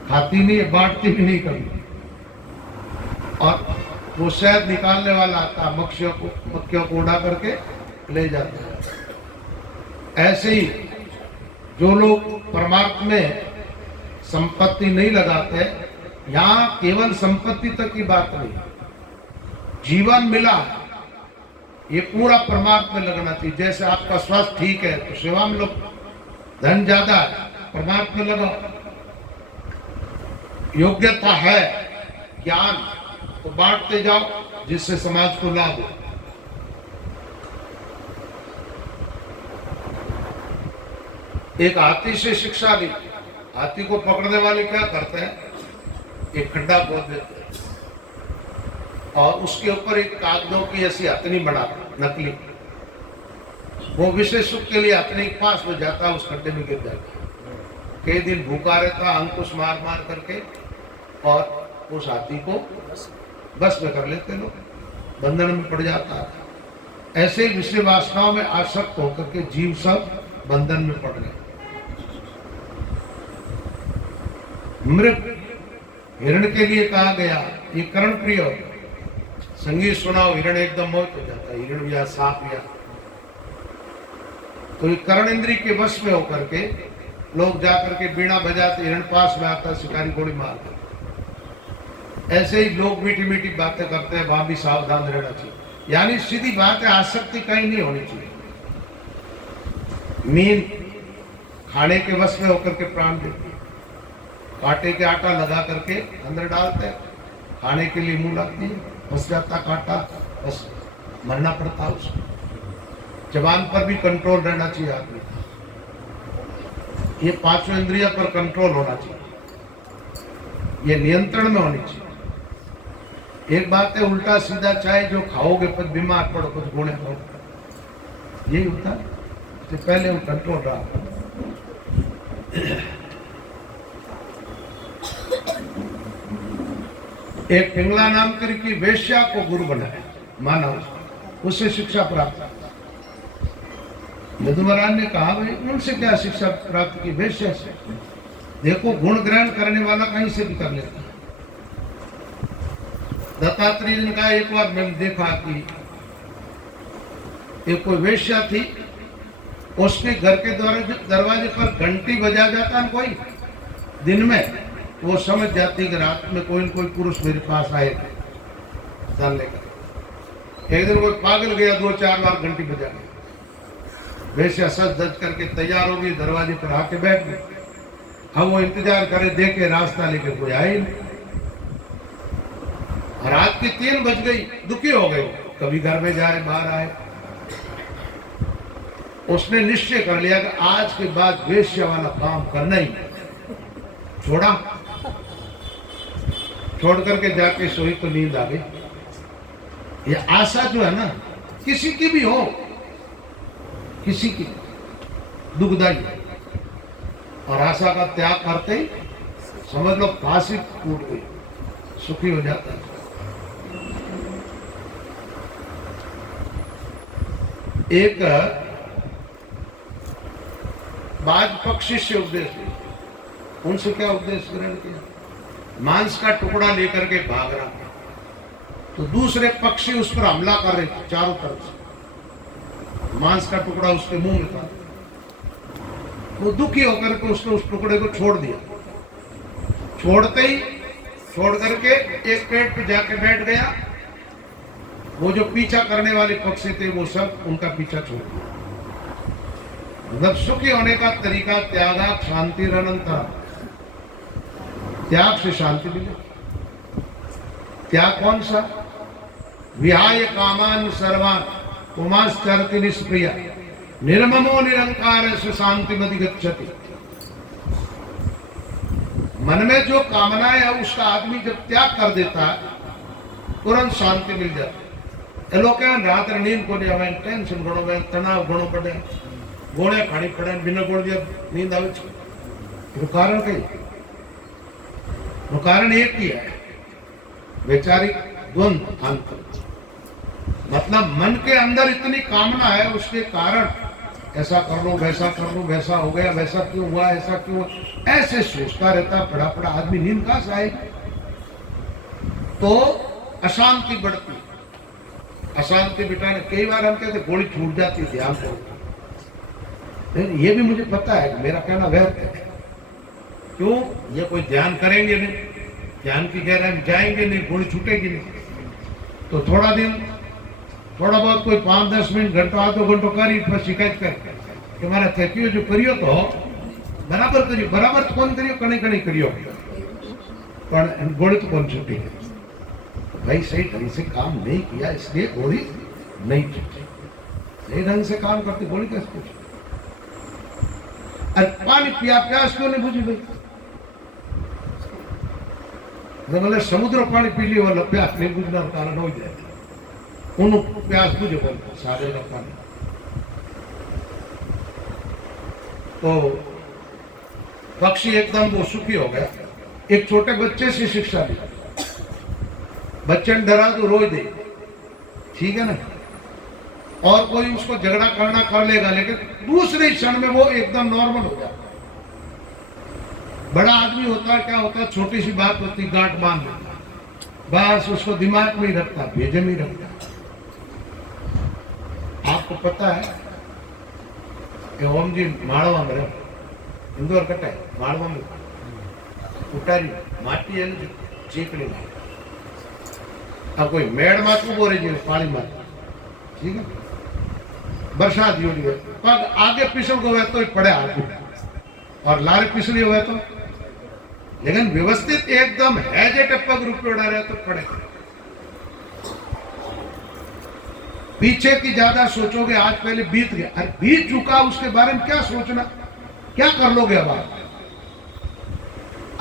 खाती नहीं है, बांटती भी नहीं कभी, और वो शहद निकालने वाला आता, मक्खियों को उड़ा करके ले जाता है। ऐसे ही जो लोग परमार्थ में संपत्ति नहीं लगाते, यहाँ केवल संपत्ति तक की बात नहीं, जीवन मिला ये पूरा परमार्थ में लगना चाहिए। जैसे आपका स्वास्थ्य ठीक है तो सेवा में लो, धन ज्यादा है परमार्थ में लगाओ, योग्यता है ज्ञान तो बांटते जाओ जिससे समाज को लाभ हो। एक हाथी से शिक्षा ली, हाथी को पकड़ने वाले क्या करते हैं, एक खड्डा खोद देते हैं और उसके ऊपर एक कागजों की ऐसी हथनी बनाते, नकली, वो विशेष सुख के लिए हथनी के पास में जाता है, उस खड्डे में गिर जाता है। कई दिन भूखा रहता, अंकुश मार मार करके, और उस हाथी को बस में कर लेते लोग, बंधन में पड़ जाता है। ऐसे ही विषय वासनाओं में आसक्त होकर के जीव सब बंधन में पड़ गए। मृग हिरण के लिए कहा गया, ये कर्ण प्रिय हो, संगीत सुनाओ हिरण एकदम मोहित हो जाता है, हिरण या सांप या, तो ये कर्ण इंद्री के वश में होकर के लोग जाकर के बीड़ा बजाते, हिरण पास में आता, शिकारी गोली मारते। ऐसे ही लोग मीठी मीठी बातें करते हैं, वहां भी सावधान रहना चाहिए। यानी सीधी बात है, आसक्ति कहीं नहीं होनी चाहिए। मीन खाने के वश में होकर के प्राण देती है, कांटे के आटा लगा करके अंदर डालते हैं, खाने के लिए मुंह लगती है, फंस जाता कांटा, बस मरना पड़ता उसको। जबान पर भी कंट्रोल रहना चाहिए आदमी का, ये पांचों इंद्रिया पर कंट्रोल होना चाहिए, ये नियंत्रण में होनी चाहिए। एक बात है, उल्टा सीधा चाहे जो खाओगे कुछ बीमार पड़ो, कुछ गुणे पड़ो, यही होता है। तो पहले वो कंट्रोल रहा। एक पिंगला नाम की वेश्या को गुरु बनाया, माना उससे शिक्षा प्राप्त। यदु महाराज ने कहा, भाई उनसे क्या शिक्षा प्राप्त की? वेश्या से। देखो, गुण ग्रहण करने वाला कहीं से भी कर लेता है। दत्तात्रेय ने कहा, एक बार मैंने देखा कि एक कोई वेश्या थी, उसके घर के दरवाजे पर घंटी बजा जाता है कोई दिन में, वो समझ जाती कि रात में कोई न कोई पुरुष मेरे पास आएगा जान लेकर। एक दिन कोई पागल गया, 2-4 बार घंटी बजा गया। वेश्या सज धज करके तैयार हो गई, दरवाजे पर आके बैठ गई। अब वो इंतजार करे, देखे रास्ता लेके कोई आए नहीं। रात की 3 बज गई, दुखी हो गए, कभी घर में जाए बाहर आए। उसने निश्चय कर लिया कि आज के बाद वेश्या वाला काम करना ही। छोड़ा, छोड़ करके जाके सोई तो नींद आ गई। ये आशा जो है ना, किसी की भी हो, किसी की दुखदाई है, और आशा का त्याग करते ही समझ लो फांसी टूट गई, सुखी हो जाता है। एक बाज पक्षी से उपदेश लिया। उनसे क्या उपदेश ग्रहण किया? मांस का टुकड़ा लेकर के भाग रहा था, तो दूसरे पक्षी उस पर हमला कर रहे थे चारों तरफ से। मांस का टुकड़ा उसके मुंह में था। वो दुखी होकर के उसने उस टुकड़े को छोड़ दिया। छोड़ते ही छोड़ करके एक पेड़ पे जाके बैठ गया। वो जो पीछा करने वाले पक्षी थे, वो सब उनका पीछा छोड़ दिया। मतलब सुखी होने का तरीका त्यागा शांति अनंतर। त्याग से शांति मिले। त्याग कौन सा? विहाय कामान सर्वान पुमाश्चरति निष्क्रिय निर्ममो निरंकार से शांति मदि गच्छति। मन में जो कामनाएं है उसका आदमी जब त्याग कर देता है, तुरंत शांति मिल जाती है। लोग रात नींद को नहीं, टेंशन घणो बे, तनाव घणो पड़े, गोड़े खानी पड़े, बिना गोड़ दिया नींद आवे छे। कारण कई? कारण एक ही है, वैचारिक द्वंद्व अंतर। मतलब मन के अंदर इतनी कामना है, उसके कारण ऐसा कर लो, वैसा कर लो, वैसा हो गया, वैसा क्यों हुआ, ऐसा क्यों, ऐसे सोचता रहता। पड़ा पड़ा आदमी नींद कहां से आए? तो अशांति बढ़ती। अशांति बिठाने, कई बार हम कहते गोली छूट जाती, ध्यान करो। नहीं, ये भी मुझे पता है, मेरा कहना व्यर्थ है। क्यों? ये कोई ध्यान करेंगे नहीं, ध्यान की गहराई में जाएंगे नहीं, गोली छूटेगी नहीं। तो थोड़ा बहुत कोई 5-10 मिनट, घंटो आधो घंटो करी, फिर शिकायत कर कि मारा थक्यो जो करियो तो बराबर करियो। बराबर तो कौन करियो, कने कने करियो, पर गोली तो कौन छूटी है? भाई सही ढंग से काम नहीं किया, इसलिए गोली नहीं छूटी। सही ढंग से काम करते गोली कैसे छूटी? अरे पानी पिया, प्यास क्यों नहीं बुझी भाई? मतलब समुद्र पानी पी लियो, वाला प्यास नहीं बुझना कारण हो जाए। उन प्यास बुझे बोल सारे का पानी। तो पक्षी एकदम वो सुखी हो गया। एक छोटे बच्चे से शिक्षा ली। बच्चे ने डरा तो रोज दे, ठीक है ना, और कोई उसको झगड़ा करना कर लेगा, लेकिन दूसरे क्षण में वो एकदम नॉर्मल हो जाता। बड़ा आदमी होता है, क्या होता है, छोटी सी बात होती गांठ बांध देता, बस उसको दिमाग में ही रखता, भेजे में ही रखता। आपको पता है कि ओम जी माड़वा में रहे, इंदौर कटाए माड़वा में उतारी माटी है ना, चीकड़ी में। अब कोई मेड़ मात को बोरे जी पानी मात, ठीक है, बरसात हो रही है, पग आगे पिसल गए तो पड़े आगे, और लारे पिसली हुए तो, लेकिन व्यवस्थित एकदम है जे टप्पक रूप में उड़ा रहे तो पड़े। पीछे की ज्यादा सोचोगे, आज पहले बीत गया, अरे बीत चुका, उसके बारे में क्या सोचना, क्या कर लोगे अब आप?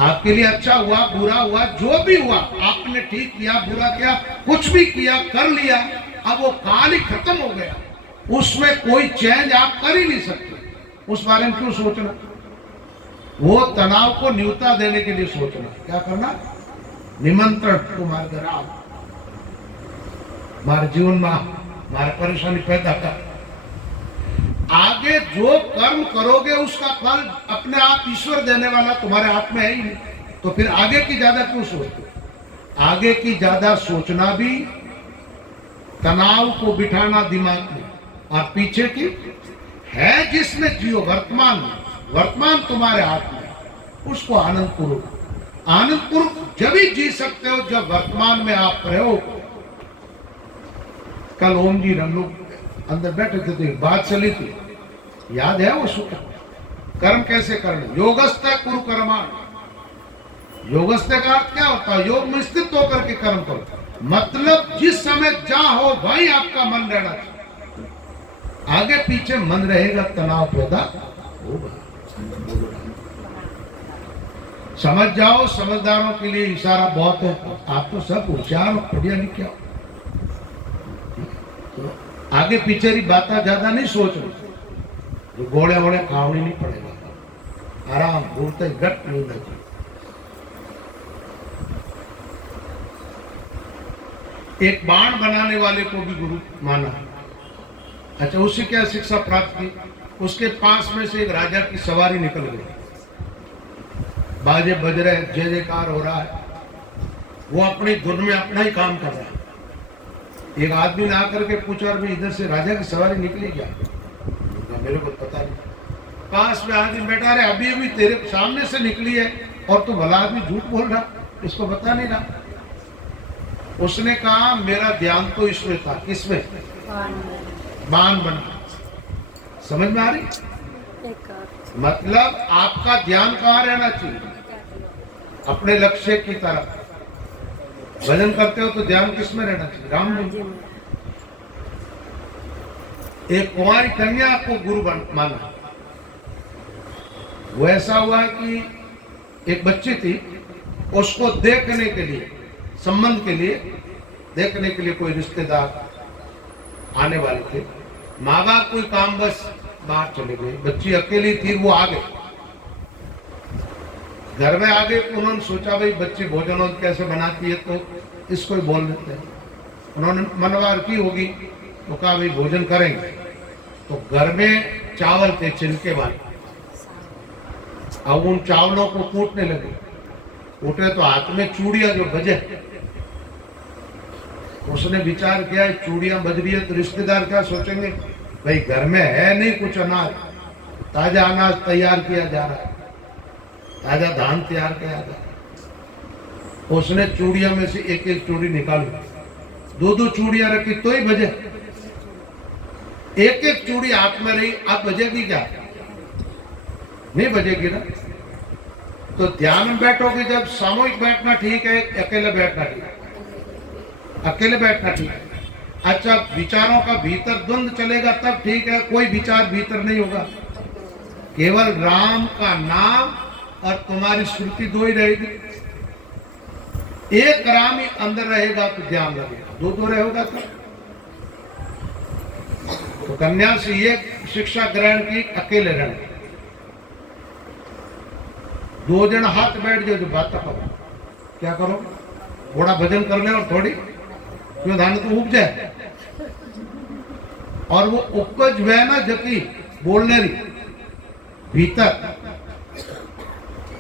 आपके लिए अच्छा हुआ बुरा हुआ जो भी हुआ, आपने ठीक किया बुरा किया कुछ भी किया कर लिया, अब वो काल ही खत्म हो गया, उसमें कोई चेंज आप कर ही नहीं सकते। उस बारे में क्यों सोचना? वो तनाव को न्यूनता देने के लिए सोचना। क्या करना? निमंत्रण तुम्हारे घर आओ, हमारे जीवन में हमारे परेशानी पैदा कर। आगे जो कर्म करोगे उसका फल अपने आप ईश्वर देने वाला तुम्हारे हाथ में है ही नहीं, तो फिर आगे की ज्यादा क्यों सोचते? आगे की ज्यादा सोचना भी तनाव को बिठाना दिमाग में, और पीछे की है जिसमें जियो वर्तमान में, वर्तमान तुम्हारे हाथ में, उसको आनंद पूर्वक जब ही जी सकते हो जब वर्तमान में आप रहे हो। कल ओम जी हम लोग अंदर बैठे थे तो एक बात चली थी, याद है वो सूत्र? कर्म कैसे करना? योगस्थ कुरु कर्माण। योगस्थ का अर्थ क्या होता है? योग में स्थित होकर के कर्म करो, मतलब जिस समय जहां हो वहीं आपका मन रहना चाहिए। आगे पीछे मन रहेगा तनाव पैदा होगा। समझ जाओ, समझदारों के लिए इशारा बहुत है। आप तो सब होशियार बढ़िया लिखे हो, तो आगे पीछे की बातें ज्यादा नहीं सोच रही, जो गोले वोले खावनी नहीं पड़ेगा, आराम बोलते गट नींद है। एक बाण बनाने वाले को भी गुरु माना। अच्छा, उससे क्या शिक्षा प्राप्त की? उसके पास में से एक राजा की सवारी निकल गई, बाजे बज रहे, जय जयकार हो रहा है, वो अपनी धुन में अपना ही काम कर रहा है। एक आदमी ने आकर के पूछा, भी इधर से राजा की सवारी निकली क्या? मेरे को पता नहीं। पास में आदमी बैठा रहे, अभी अभी तेरे सामने से निकली है और तू भला आदमी झूठ बोल रहा, इसको बता नहीं रहा। उसने कहा मेरा ध्यान तो इसमें था। किसमें? बाण बना। समझ में आ रही? मतलब आपका ध्यान कहाँ रहना चाहिए? अपने लक्ष्य की तरफ। भजन करते हो तो ध्यान किसमें रहना चाहिए? राम जी। एक कुंवारी कन्या को गुरु माना। वो ऐसा हुआ कि एक बच्ची थी, उसको देखने के लिए, संबंध के लिए देखने के लिए कोई रिश्तेदार आने वाले थे। माँ बाप कोई काम बस बाहर चले गए, बच्ची अकेली थी, वो आ गई। घर में आ गए, उन्होंने सोचा भाई बच्ची भोजन कैसे बनाती है तो इसको ही बोल देते हैं। उन्होंने मनवार की होगी तो कहा भाई भोजन करेंगे। तो घर में चावल थे छिलके वाले, अब उन चावलों को कूटने लगे। कूटे तो हाथ में चूड़ियां जो बजे, उसने विचार किया चूड़ियां बज रही है तो रिश्तेदार क्या सोचेंगे, भाई घर में है नहीं कुछ अनाज, ताजा अनाज तैयार किया जा रहा है, ताजा धान तैयार किया जा रहा है। उसने चूड़ियां में से एक एक चूड़ी निकाली, दो दो चूड़ियां रखी तो ही बजे। एक एक चूड़ी हाथ में रही, अब बजेगी क्या? नहीं बजेगी ना। तो ध्यान में बैठोगे जब, सामूहिक बैठना ठीक है, अकेले बैठना ठीक है? अकेले बैठना ठीक है। अच्छा, विचारों का भीतर द्वंद चलेगा तब ठीक है, कोई विचार भीतर नहीं होगा, केवल राम का नाम और तुम्हारी श्रुति दो ही रहेगी। एक राम ही अंदर रहेगा तो ध्यान लगेगा, दो दो रहेगा तो कन्या से ये शिक्षा ग्रहण की, अकेले रहना। दो जन हाथ बैठ जाओ जो बात करो, क्या करो? थोड़ा भजन कर ले और थोड़ी क्यों धान तो उग जाए। और वो उपज हुआ ना जबकि बोलने रही भीतर,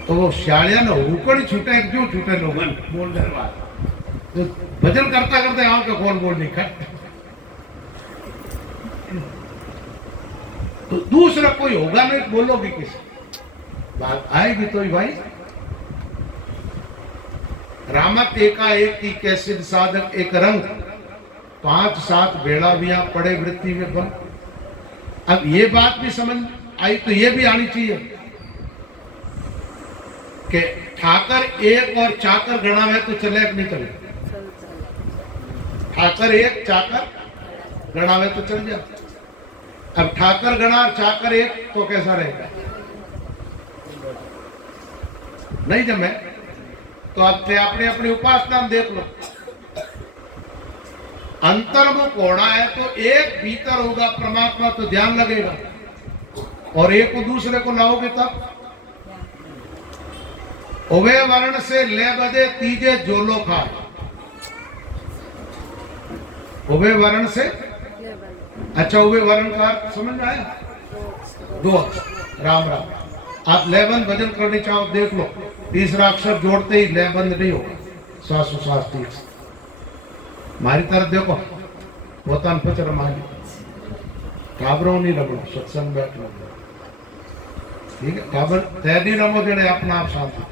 तो वो शालिया ना ऊकड़ छूटे, क्यों छूटे लोगन बोलने वाले तो भजन करता करते आँख का कौन बोल नहीं खट। तो दूसरा कोई होगा नहीं, बोलोगे किसी, बात आएगी तो ही भाई। रामत एकाएक की कैसे साधक एक रंग, 5-7 बेड़ा भी आप पड़े वृत्ति में बन। अब ये बात भी समझ आई तो ये भी आनी चाहिए कि ठाकर एक और चाकर गणा है तो चले नहीं चले? ठाकर एक चाकर गणा है तो चल जाए। अब ठाकर गणा चाकर एक तो कैसा रहेगा? नहीं जमे तो आपने अपनी अपनी उपासना में देख लो। अंतर्मुख होना है तो एक भीतर होगा परमात्मा तो ध्यान लगेगा, और एक को दूसरे को लाओगे तब। उभय वर्ण से ले बदे तीजे जोलो खा। उभय वर्ण से, अच्छा उभय वर्ण का अर्थ समझ में आया? दो अक्षर राम राम। आप लयबंद भजन करनी चाहो देख लो, तीसरा अक्षर जोड़ते ही लयबंद नहीं होगा। सासु सास तीस मारी तरफ देखो, पोतान पचर मारी काबरो नहीं रमो, सत्संग बैठ लो, ठीक है। काबर तैदी रमो जड़े अपना आप शांति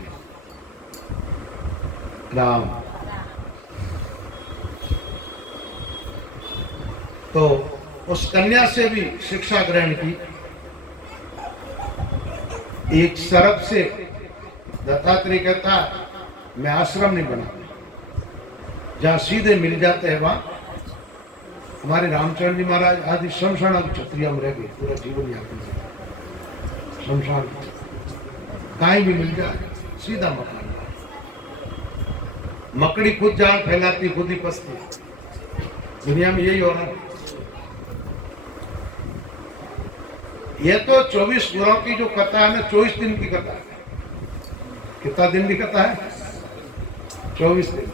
राम। तो उस कन्या से भी शिक्षा ग्रहण की। एक सरब से दत्तात्रेय कहता मैं आश्रम नहीं बना, जहां सीधे मिल जाते हैं वहां। हमारे रामचंद्र जी महाराज आदि शमशान क्षत्रिय में रह गए पूरा जीवन यापन, शमशान कहीं भी मिल जाए सीधा मकान। मकड़ी खुद जान फैलाती खुद ही पसती, दुनिया में यही हो रहा है। ये तो 24 गुरों की जो कथा है ना, 24 दिन की कथा है। कितना दिन की कथा है? 24 दिन।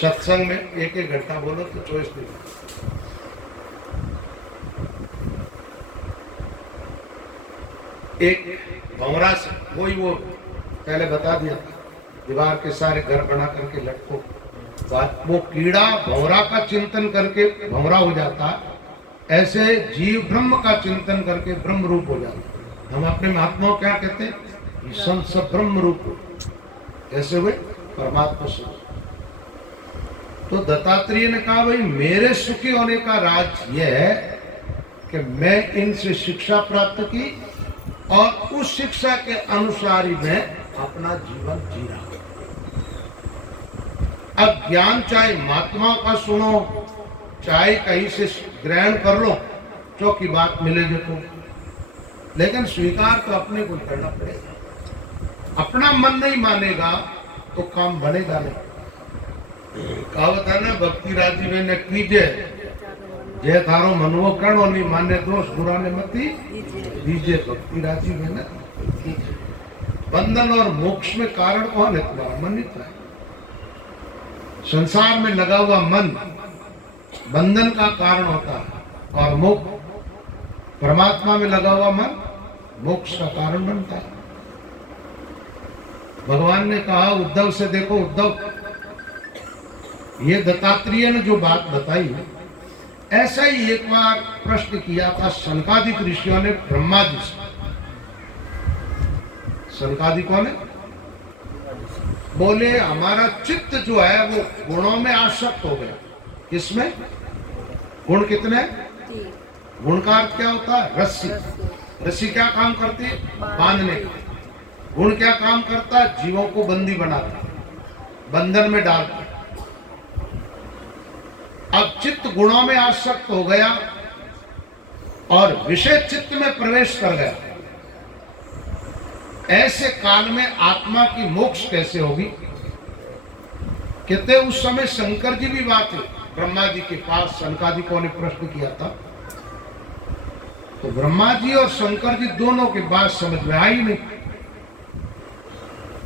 सत्संग में एक एक घंटा बोलो तो 24 दिन। एक भंवरा से वही वो पहले बता दिया था, दीवार के सारे घर बना करके लटको, वो कीड़ा भंवरा का चिंतन करके भंवरा हो जाता, ऐसे जीव ब्रह्म का चिंतन करके ब्रह्म रूप हो जाता। हम अपने महात्माओं क्या कहते हैं? संत सब ब्रह्म रूप ऐसे हुए परमात्मा से। तो दत्तात्रेय ने कहा भाई मेरे सुखी होने का राज यह है कि मैं इनसे शिक्षा प्राप्त की और उस शिक्षा के अनुसार ही मैं अपना जीवन जी रहा हूं। अब ज्ञान चाहे महात्मा का सुनो, चाहे कहीं से ग्रहण कर लो, चौकी बात मिलेगी तो, लेकिन स्वीकार तो अपने को करना पड़ेगा। अपना मन नहीं मानेगा तो काम बनेगा नहीं। कहावत है ना, भक्ति राजी में न कीजे, जे थारो मनवो करणो नहीं माने दोष बुरा ने मती दीजे। भक्ति राजी में न कीजे। बंधन और मोक्ष में कारण कौन है? तुम्हारा मन ही तो है। संसार में लगा हुआ मन बंधन का कारण होता है, और मोक्ष परमात्मा में लगा हुआ मन मोक्ष का कारण बनता है। भगवान ने कहा उद्धव से, देखो उद्धव, ये दत्तात्रेय ने जो बात बताई, ऐसा ही एक बार प्रश्न किया था सनकादिक ऋषियों ने ब्रह्मा जी से। सनकादिक कौन है? बोले हमारा चित्त जो है वो गुणों में आसक्त हो गया। किसमें? गुण कितने? गुण का अर्थ क्या होता है? रस्सी। रस्सी क्या काम करती है? बांधने का। गुण क्या काम करता है? जीवों को बंदी बनाता है, बंधन में डालता है। अब चित्त गुणों में आसक्त हो गया और विषय चित्त में प्रवेश कर गया। ऐसे काल में आत्मा की मोक्ष कैसे होगी? कहते उस समय शंकर जी भी बात है ब्रह्मा जी के पास। सनकादिकों ने प्रश्न किया था, तो ब्रह्मा जी और शंकर जी दोनों की बात समझ में आई नहीं।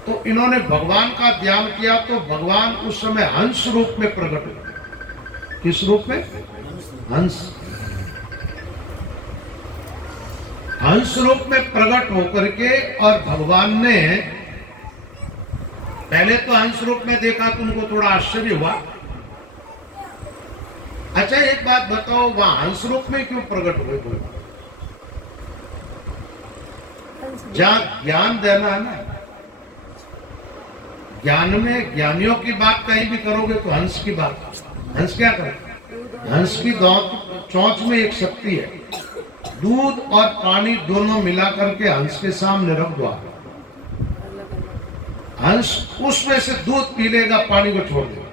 तो इन्होंने भगवान का ध्यान किया, तो भगवान उस समय हंस रूप में प्रकट हुए। किस रूप में? हंस। हंस रूप में प्रकट होकर के, और भगवान ने पहले तो हंस रूप में देखा तो उनको थोड़ा आश्चर्य हुआ। अच्छा एक बात बताओ, वहां हंस रूप में क्यों प्रकट हुए? जहां ज्ञान देना है ना, ज्ञान में ज्ञानियों की बात कहीं भी करोगे तो हंस की बात। हंस क्या करे? हंस की चोंच में एक शक्ति है, दूध और पानी दोनों मिला करके हंस के सामने रख दो। हंस उसमें से दूध पी लेगा, पानी को छोड़ देगा।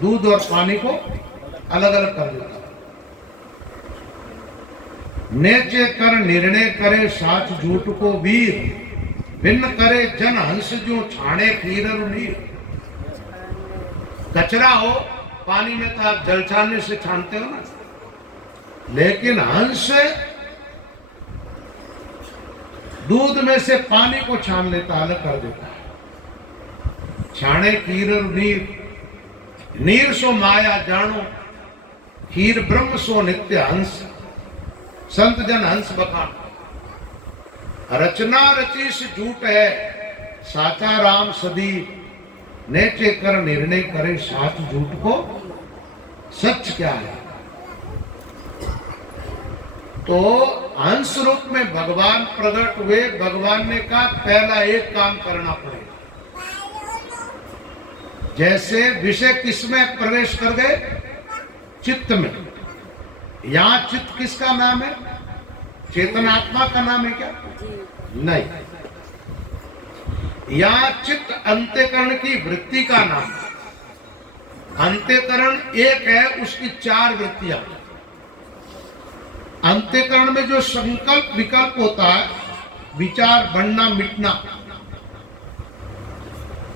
दूध और पानी को अलग अलग कर देगा। नेचे कर निर्णय करे साच झूठ को वीर, भिन्न करे जन हंस जो छाणे कीरर नीर। कचरा हो पानी में तो आप जल छानने से छानते हो ना, लेकिन हंस दूध में से पानी को छान लेता, अलग कर देता है। छाणे कीरर नीर, नीर सो माया जानो, हीर ब्रह्म सो नित्य हंस। संत जन हंस बखान। रचना रचीस झूठ है, साचा राम सदी। नेचे कर निर्णय करे साच झूठ को, सच क्या है। तो हंस रूप में भगवान प्रकट हुए। भगवान ने कहा पहला एक काम करना पड़ेगा। जैसे विषय किसमें प्रवेश कर गए? चित्त में। यहां चित्त किसका नाम है? चेतन आत्मा का नाम है क्या? नहीं, यहां चित्त अंतःकरण की वृत्ति का नाम है। अंतःकरण एक है, उसकी चार वृत्तियां। अंतःकरण में जो संकल्प विकल्प होता है, विचार बढ़ना मिटना,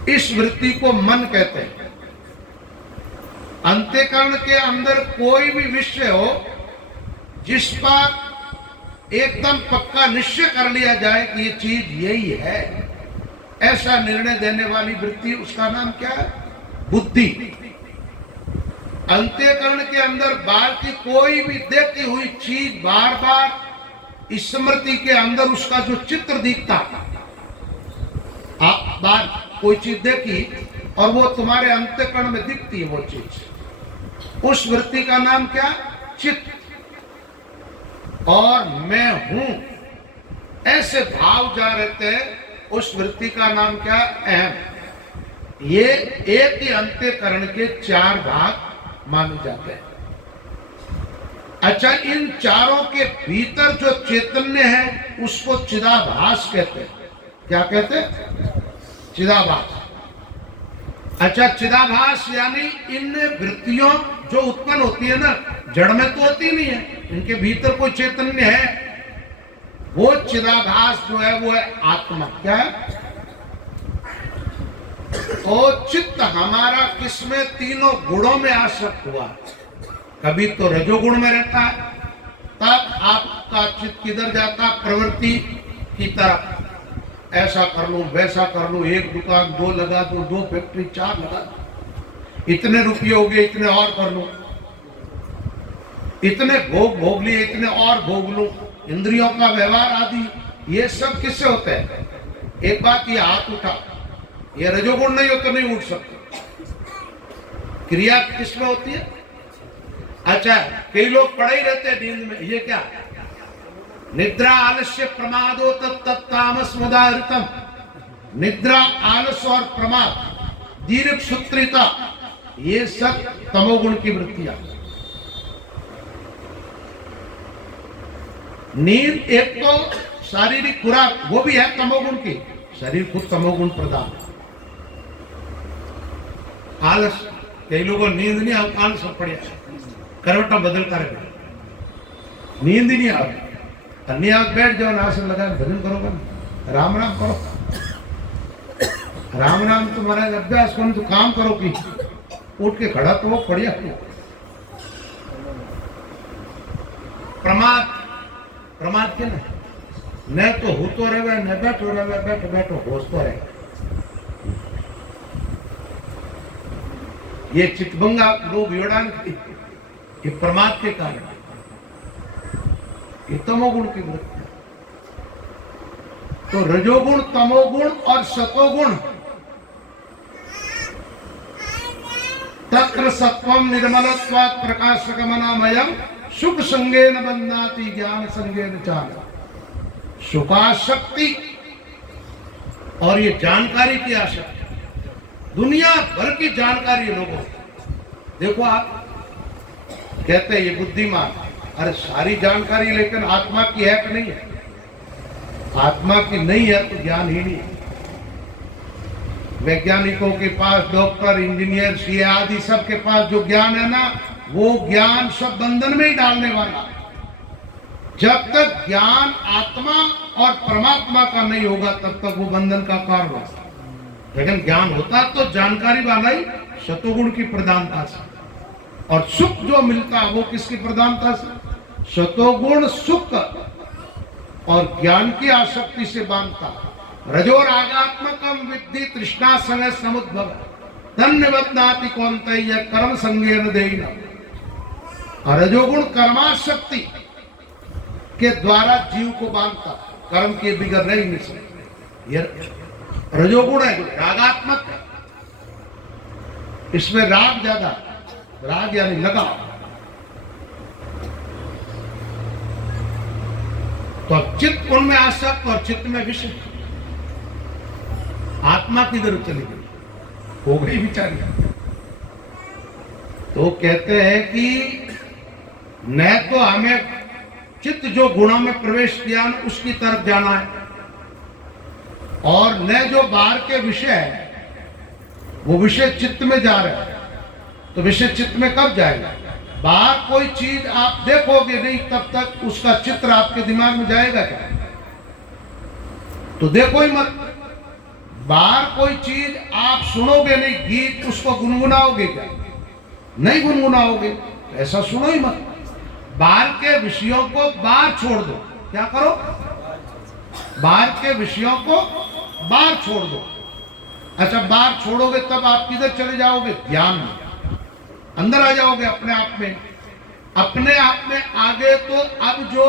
इस वृत्ति को मन कहते हैं। अंतःकरण के अंदर कोई भी विषय हो जिस पर एकदम पक्का निश्चय कर लिया जाए कि ये चीज यही है, ऐसा निर्णय देने वाली वृत्ति, उसका नाम क्या है? बुद्धि। अंतःकरण के अंदर बाहर की कोई भी देखी हुई चीज बार बार स्मृति के अंदर उसका जो चित्र दिखता, आप बार कोई चीज देखी और वो तुम्हारे अंतःकरण में दिखती है वो चीज, उस वृत्ति का नाम क्या? चित्त। और मैं हूं ऐसे भाव जा रहते हैं, उस वृत्ति का नाम क्या? अहम। ये एक ही अंतःकरण के चार भाग माने जाते हैं। अच्छा, इन चारों के भीतर जो चैतन्य है उसको चिदाभास कहते हैं। क्या कहते हैं? चिदाभास। अच्छा, चिदाभास यानी इन वृत्तियों जो उत्पन्न होती है ना, जड़ में तो होती नहीं है, इनके भीतर कोई चैतन्य है, वो चिदाभास जो है वो है आत्मा। क्या है? तो चित्त हमारा किसमें? तीनों गुणों में आसक्त हुआ। कभी तो रजोगुण में रहता है, तब आपका चित्त किधर जाता? प्रवृत्ति की तरफ। ऐसा कर लूं, वैसा कर लूं, एक दुकान दो लगा दूं, दो फैक्ट्री चार लगा दूं, इतने रुपये हो गए, इतने और कर लूं, इतने भोग लिए, इतने और भोग लूं। इंद्रियों का व्यवहार आदि, ये सब किससे होता है? एक बात, ये हाथ उठा, ये रजोगुण नहीं हो तो नहीं उठ सकते। क्रिया किसमें होती है? अच्छा, कई लोग पड़े ही रहते हैं नींद में, ये क्या? निद्रा आलस्य प्रमादो तत्तामस मुदाहृतम। निद्रा, आलस और प्रमाद, दीर्घ सूत्रिता, ये सब तमोगुण की वृत्तियां। नींद एक तो शारीरिक खुराक, वो भी है तमोगुण की, शरीर खुद तमोगुण प्रदान। आलस, कई लोगों नींद नहीं आती, आलस पड़े, करवटा बदल कर नींद ही नहीं आती। अन्य आप बैठ जाओ, आसन लगा भजन करोगे, राम राम करो, राम राम तुम्हारा अभ्यास करो, तो काम करो कि उठ के खड़ा तो वो बढ़िया। प्रमाद, प्रमाद के न तो हो तो रहे, न बैठो रहे, बैठो बैठो होश तो रहे। ये चितभंगा लोग योड़ान, ये प्रमाद के कारण, ये तमोगुण की वृत्ति। तो रजोगुण, तमोगुण और सतोगुण, तत्र सत्वम निर्मलत्वात् प्रकाशगमनामयम् सुख संगेन बन्नाति ज्ञान संगेन चाल। सुखाशक्ति और ये जानकारी की आसक्ति, दुनिया भर की जानकारी है लोगों को। देखो आप कहते हैं ये बुद्धिमान, अरे सारी जानकारी लेकिन आत्मा की है कि नहीं है? आत्मा की नहीं है तो ज्ञान ही नहीं है। वैज्ञानिकों के पास, डॉक्टर, इंजीनियर, सीए आदि सब के पास जो ज्ञान है ना, वो ज्ञान सब बंधन में ही डालने वाला। जब तक ज्ञान आत्मा और परमात्मा का नहीं होगा तब तक वो बंधन का कारण होगा। लेकिन ज्ञान होता तो जानकारी वाला ही शतोगुण की प्रधानता से, और सुख जो मिलता वो किसकी प्रधानता से? शतोगुण सुख और ज्ञान की आसक्ति से बांधता। रजोरागात्मकम विद्धि तृष्णा संग समुद्भव धन्यवदनाति कौन्तेय कर्म संगेन देहिना। रजोगुण कर्माशक्ति के द्वारा जीव को बांधता, कर्म के बिगड़ नहीं मिल सकते। ये रजोगुण है, रागात्मक है, इसमें राग ज्यादा, राग यानी लगा। तो अब चित्त उनमें आसक्त और चित्त में विषय। आत्मा किधर चली गई? हो गई बिचारी। तो कहते हैं कि न तो हमें चित्त जो गुणों में प्रवेश किया उसकी तरफ जाना है, और न जो बाहर के विषय है वो विषय चित्त में जा रहे हैं। तो विषय चित्त में कब जाएगा? बाहर कोई चीज आप देखोगे नहीं तब तक उसका चित्र आपके दिमाग में जाएगा क्या? तो देखो ही मत। बाहर कोई चीज आप सुनोगे नहीं, गीत उसको गुनगुनाओगे क्या? नहीं गुनगुनाओगे, ऐसा सुनो ही मत। बाहर के विषयों को बाहर छोड़ दो। क्या करो? बाहर के विषयों को बाहर छोड़ दो। अच्छा, बाहर छोड़ोगे तब आप किधर चले जाओगे? ज्ञान में अंदर आ जाओगे अपने आप में। अपने आप में आगे तो अब जो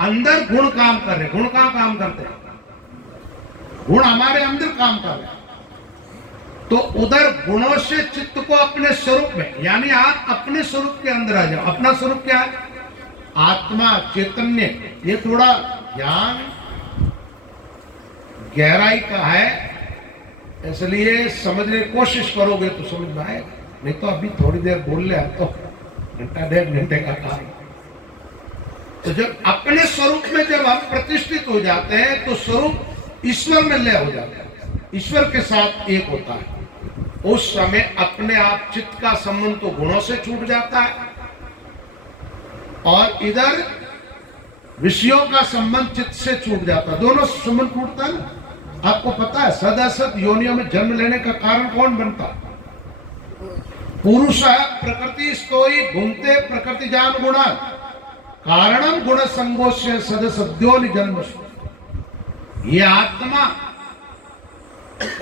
अंदर गुण काम कर रहे, गुण कहां काम करते हैं? गुण हमारे अंदर काम कर रहे हैं। तो उधर गुणों से चित्त को अपने स्वरूप में, यानी आप अपने स्वरूप के अंदर आ जाओ। अपना स्वरूप क्या है? आत्मा, चैतन्य। ये थोड़ा ज्ञान गहराई का है, इसलिए समझने की कोशिश करोगे तो समझ में आएगा। नहीं तो अभी थोड़ी देर बोल ले, अब तो घंटा 1.5 घंटे का काम। तो जब अपने स्वरूप में जब हम प्रतिष्ठित हो जाते हैं तो स्वरूप ईश्वर में लय हो जाता है, ईश्वर के साथ एक होता है। उस समय अपने आप चित्त का संबंध तो गुणों से छूट जाता है, और इधर विषयों का संबंध चित्त से छूट जाता है। दोनों संबंध टूटता है ना। आपको पता है सदासत योनियों में जन्म लेने का कारण कौन बनता? पुरुष प्रकृति स्तोई भुंक्ते प्रकृति जान गुणा कारणम गुण संगोष्य सदसद्यो जन्म। ये आत्मा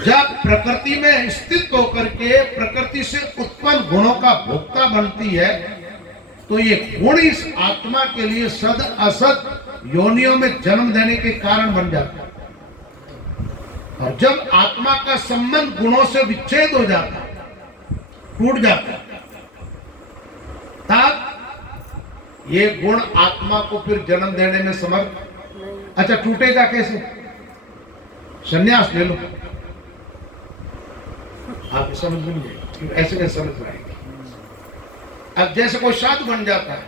जब प्रकृति में स्थित होकर के प्रकृति से उत्पन्न गुणों का भोक्ता बनती है तो ये गुण इस आत्मा के लिए सद असत योनियों में जन्म देने के कारण बन जाता है। और जब आत्मा का संबंध गुणों से विच्छेद हो जाता है, टूट जाता है, तब ये गुण आत्मा को फिर जन्म देने में समर्थ। अच्छा, टूटेगा कैसे? संन्यास ले लो, आप समझ लीजिए। ऐसे कैसे समझ पाएंगे? अब जैसे कोई साधु बन जाता है,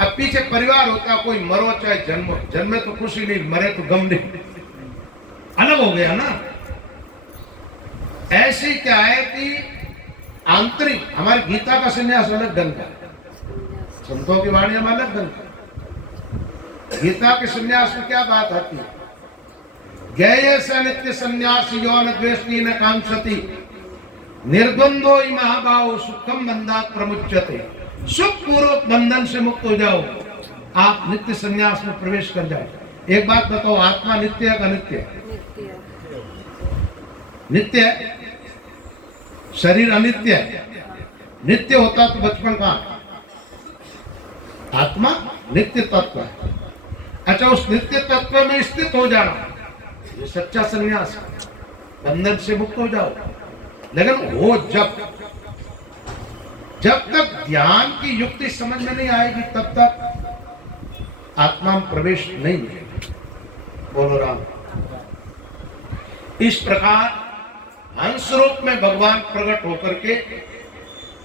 अब पीछे परिवार होता है, कोई मरो चाहे जन्मो, जन्मे तो खुशी नहीं, मरे तो गम नहीं, अलग हो गया ना। ऐसे क्या है कि आंतरिक हमारी गीता का संन्यास अलग ढंग का, संतों की वाणी में अलग ढंग का। गीता के संन्यास में क्या बात आती है? ज्ञेय स नित्य संन्यास यो न द्वेष्टि न कांक्षति निर्द्वंदो महाभाव सुखम बंधात प्रमुच्यते। सुख पूर्वक बंधन से मुक्त हो जाओ, आप नित्य संन्यास में प्रवेश कर जाओ। एक बात बताओ, आत्मा नित्य है का नित्य है? नित्य है। शरीर अनित्य है। नित्य होता तो बचपन कहां? आत्मा नित्य तत्व है। अच्छा, उस नित्य तत्व में स्थित हो जाना ये सच्चा संन्यास, बंधन से मुक्त हो जाओ। लेकिन वो जब तक ज्ञान की युक्ति समझ में नहीं आएगी तब तक आत्मा में प्रवेश नहीं मिलेगा। बोलो राम। इस प्रकार हंस रूप में भगवान प्रकट होकर के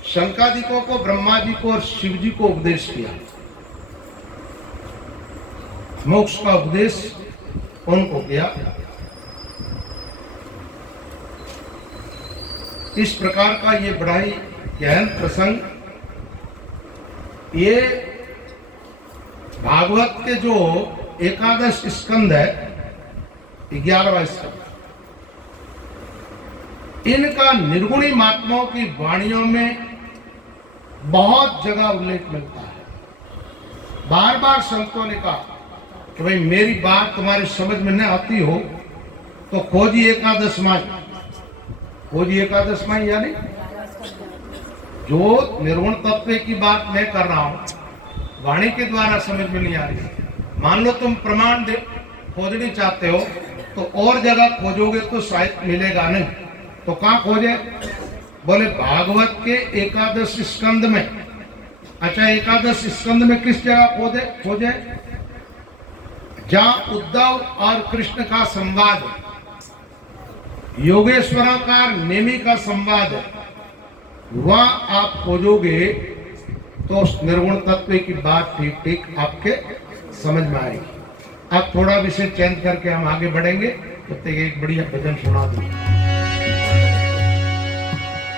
शंकादिकों को, ब्रह्मा जी को और शिव जी को उपदेश किया। मोक्ष का उपदेश उनको किया। इस प्रकार का ये बड़ा ही गहन प्रसंग, ये भागवत के जो एकादश स्कंद है, 11वां स्कंद, इनका निर्गुणी महात्माओं की वाणियों में बहुत जगह उल्लेख मिलता है। बार बार संतों ने कहा कि भाई मेरी बात तुम्हारी समझ में न आती हो तो खोजी एकादश माई। खोजी एकादश माई यानी जो निर्गुण तत्व की बात मैं कर रहा हूं, वाणी के द्वारा समझ में नहीं आ रही, मान लो तुम प्रमाण दे खोजनी चाहते हो तो और जगह खोजोगे तो शायद मिलेगा नहीं, तो कहां खोजे? बोले भागवत के एकादश स्कंद में। अच्छा, एकादश स्कंद में किस जगह खोजे? जहां उद्धव और कृष्ण का संवाद है, योगेश्वरों का नेमी का संवाद है, वहां आप खोजोगे तो उस निर्गुण तत्व की बात ठीक ठीक आपके समझ में आएगी। अब थोड़ा विषय चेंज करके हम आगे बढ़ेंगे, तब तक एक बढ़िया भजन सुना दूं,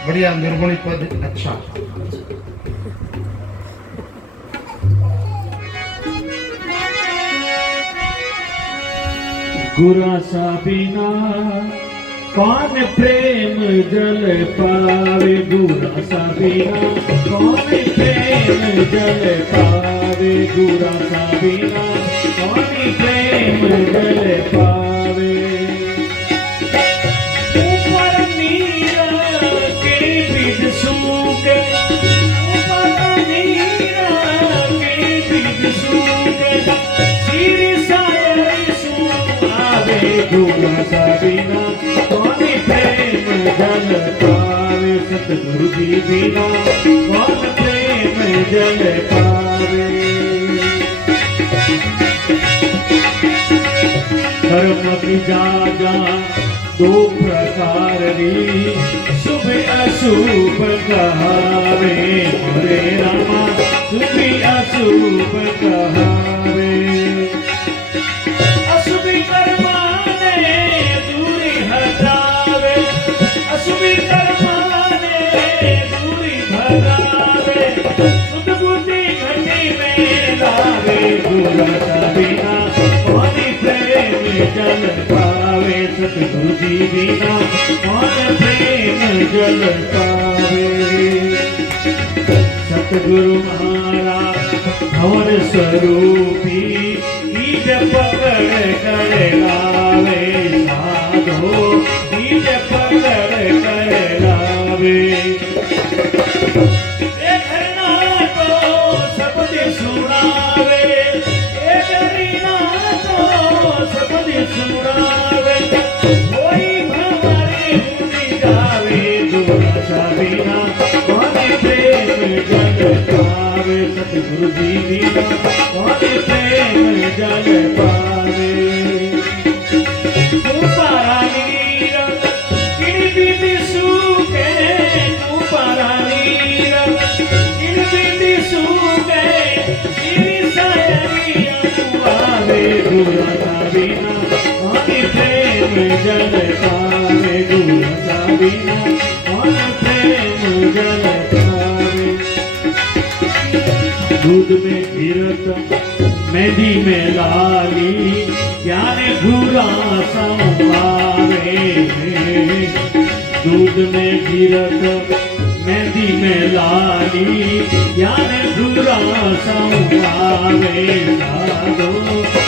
बढ़िया निर्गुणी पद। अच्छा, गुरा सा बिना कौन प्रेम जल पावे, गुरा सा बिना कौन प्रेम जल पावे, गुरा सा बिना कौन प्रेम जल पावे। ऊपर नीरा के बिद सूखे, ऊपर नीरा के बिद सूखे, सिर सारी सुनावे, गुरा सा बिना कौन प्रेम जल पावे, सतगुरु जी बिना कौन प्रेम जल पावे। कर्म की जा दो प्रकार री, शुभ अशुभ कहावे, हरे रामा शुभ अशुभ कहावे। अशुभ कर्मा ने दूरी हटावे, अशुभ कर्मा ने दूरी भगावे, शुद्ध बुद्धि घटी में लावे, गुरा सा बिना कौन प्रेम जल पावे, सतगुरु जी बिना कौन प्रेम जल पावे। सतगुरु महाराज भंवर स्वरूपी, बीज पकड़ कर लावे, साधो बीज पकड़ कर लावे। देखना तो शब्द सुनावे, देखना तो शब्द सुनावे, कोई भंवरे मुनि जावे, गुरा सा बिना कौन प्रेम जल पावे, सतगुरु जी बिना कौन प्रेम जल पावे। तू पारा नीरा किन बिंदी सूखे, तू पारा नीरा किन बिंदी सूखे, सिर सारी अनुआवे, गुरा सा बिना कौन प्रेम जल पावे, गुरा सा बिना कौन प्रेम जल पावे। दूध में घिरत मेहंदी में लाली, ज्ञान घुरा संभावे, दूध में घिरत मेहंदी में लाली, ज्ञान घुरा संभावे, साधो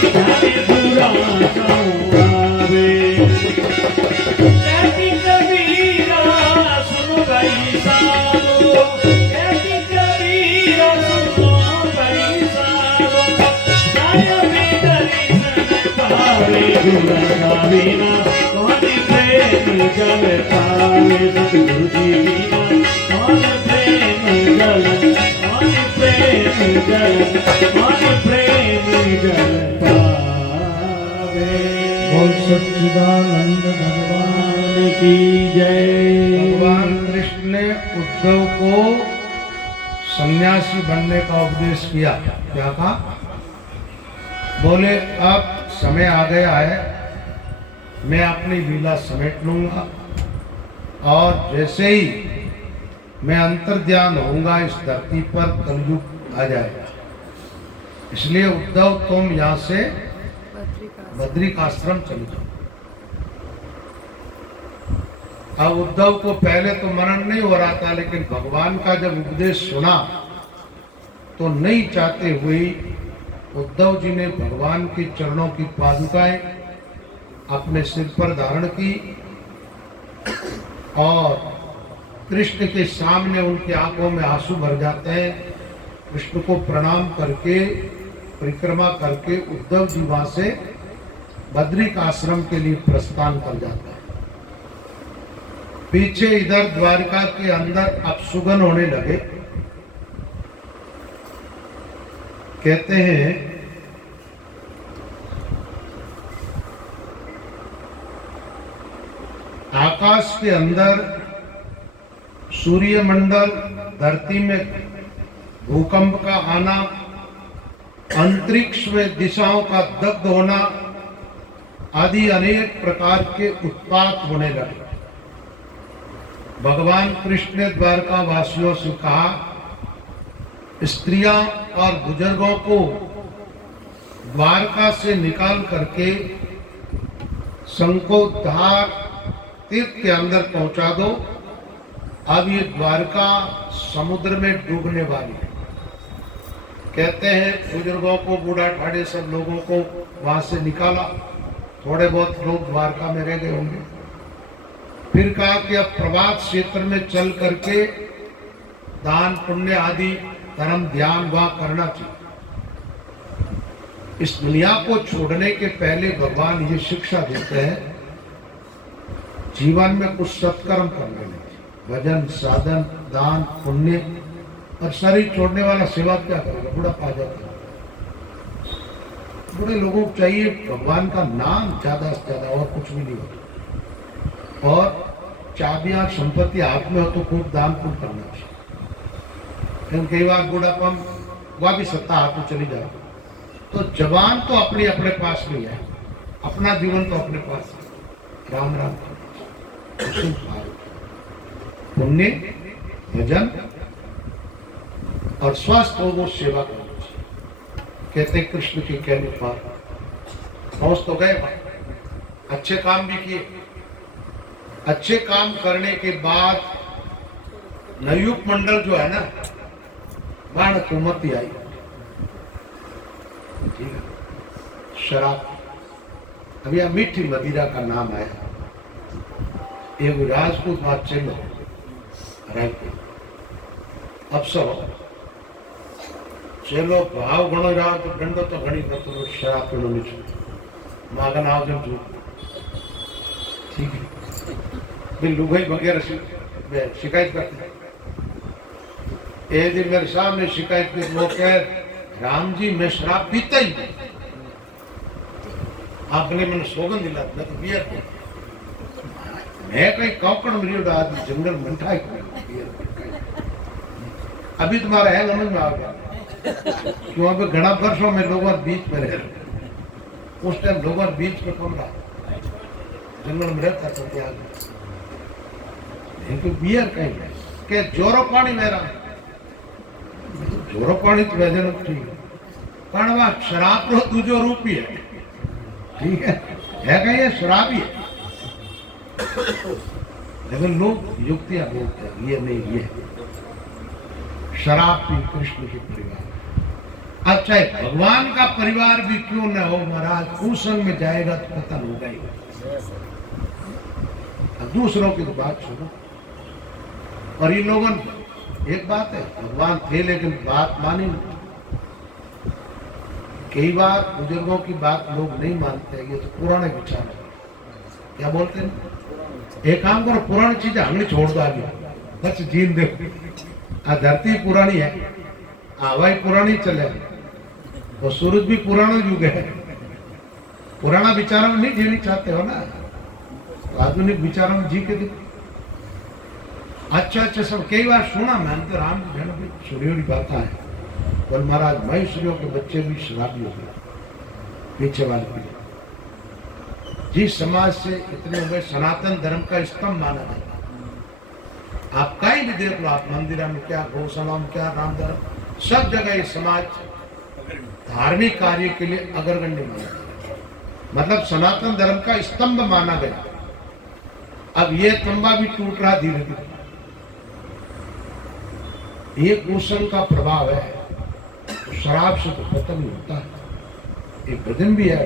ज्ञान घुरा संभावे। कहती कबीरा सुन गई सालो, कहती कबीरा सुनो गई सालो, साया में दर्शन पावे, गुरा सा बिना कौन प्रेम जल पावे, सतगुरु जी बिना कौन प्रेम जल, कौन प्रेम जल, कौन प्रेम जल पावे। बोल सच्चिदानंद भगवान की जय। भगवान कृष्ण ने उद्धव को सन्यासी बनने का उपदेश किया। क्या कहा? बोले अब समय आ गया है, मैं अपनी लीला समेट लूंगा और जैसे ही मैं अंतर्ध्यान होऊंगा इस धरती पर कलयुग आ जाएगा। इसलिए उद्धव तुम यहाँ से बद्रिकाश्रम चले जाओ। अब उद्धव को पहले तो मनन नहीं हो रहा था, लेकिन भगवान का जब उपदेश सुना तो नहीं चाहते हुए उद्धव जी ने भगवान के चरणों की पादुकाएं अपने सिर पर धारण की और कृष्ण के सामने उनकी आंखों में आंसू भर जाते हैं। कृष्ण को प्रणाम करके परिक्रमा करके उद्धव जी वहां से बद्रिक आश्रम के लिए प्रस्थान कर जाता है। पीछे इधर द्वारका के अंदर अपशुगन होने लगे। कहते हैं आकाश के अंदर सूर्यमंडल, धरती में भूकंप का आना, अंतरिक्ष में दिशाओं का दग्ध होना आदि अनेक प्रकार के उत्पात होने लगे। भगवान कृष्ण ने द्वारका वासियों से कहा, स्त्रियां और बुजुर्गों को द्वारका से निकाल करके शंखोद्धार तीर्थ के अंदर पहुंचा दो। अब ये द्वारका समुद्र में डूबने वाली है। कहते हैं बुजुर्गों को, बूढ़ा ठाड़े सब लोगों को वहां से निकाला। थोड़े बहुत लोग द्वारका में रह गए होंगे। फिर कहा कि अब प्रभात क्षेत्र में चल करके दान पुण्य आदि धर्म ध्यान वहां करना चाहिए। इस दुनिया को छोड़ने के पहले भगवान ये शिक्षा देते हैं, जीवन में कुछ सत्कर्म करने लगे, भजन साधन दान पुण्य। और शरीर छोड़ने वाला सेवा क्या करेगा, बुढ़ापा आ जाता है। बूढ़े लोगों को चाहिए भगवान का नाम ज्यादा से ज्यादा, और कुछ भी नहीं होता। और चाबियां संपत्ति हाथ में हो तो खूब दान पुण्य करना चाहिए। लेकिन कई बार बुढ़ापा वह भी सत्ता हाथ में चली जाए तो जवान तो अपने अपने पास नहीं है, अपना जीवन तो अपने पास है। राम राम पुण्य भजन और स्वस्थ लोगों सेवा करनी चाहिए। कहते कृष्ण के कहने पर पहुंच तो गए, अच्छे काम भी किए। अच्छे काम करने के बाद नवयुग मंडल जो है ना, बाण हुकूमती आई, ठीक है, शराब। अब यह मीठी मदिरा का नाम आया। एक राजपूत बादशाह में रायपुर अफसर चलो भाव घणो रहा तो दंडो तो घणी करतो, शराब पीनो नहीं मागन आओ जब जो, ठीक है। फिर लुगाई वगैरह शिकायत करते एक दिन मेरे सामने शिकायत की, वो कह राम जी मैं शराब पीता ही नहीं, आपने मैंने सौगंध दिला, मैं तो बियर पी, मैं कहीं कौकड़ मिली आदमी जंगल मंठाई। अभी तुम्हारा है समझ में आ गया क्यों? अभी घना वर्षों में लोगों बीच में रह रहे, उस टाइम लोगों बीच में कम रहा, जंगल में रहता तो क्या तो बियर कहीं के जोरो पानी मेरा जोरो पानी तो वैसे न ठीक कारण वह शराब रो दूजो रूप ही है, ठीक है कहीं ये शराब ही है। लेकिन लोग युक्तियां बोलते हैं ये नहीं, ये शराब पी कृष्ण के परिवार। अब चाहे भगवान का परिवार भी क्यों न हो महाराज, कुसंग में जाएगा तो पतन होगा ही। अब दूसरों की तो बात सुनो। और ये लोगों, एक बात है भगवान थे लेकिन बात मानी नहीं। कई बार बुजुर्गों की बात लोग नहीं मानते, ये तो पुराने विचार है। क्या बोलते हैं, एक काम करो पुरानी चीजें हमने छोड़ दो, आगे बस जीन देखो। आ धरती पुरानी है, हवाई पुरानी चले, तो सूरज भी पुराना युग है। पुराना विचारों में नहीं जीनी चाहते हो ना, आधुनिक विचारों में जी के देखो। अच्छा अच्छा सब कई बार सुना मैंने तो राम जी सूर्यों की बात है, बोल महाराज महेश्वरियों के बच्चे भी शराबी हो गए पीछे वाले पीछे। जिस समाज से इतने हुए सनातन धर्म का स्तंभ माना जाता है, आप कहीं भी देख लो, आप मंदिर में क्या, गौशाला में क्या, राम धर्म, सब जगह ये समाज धार्मिक कार्य के लिए अग्रगण्य माना गया, मतलब सनातन धर्म का स्तंभ माना गया। अब ये खंभा भी टूट रहा धीरे धीरे। ये कुसंग का प्रभाव है, तो शराब से तो खत्म नहीं होता है। एक भजन भी है,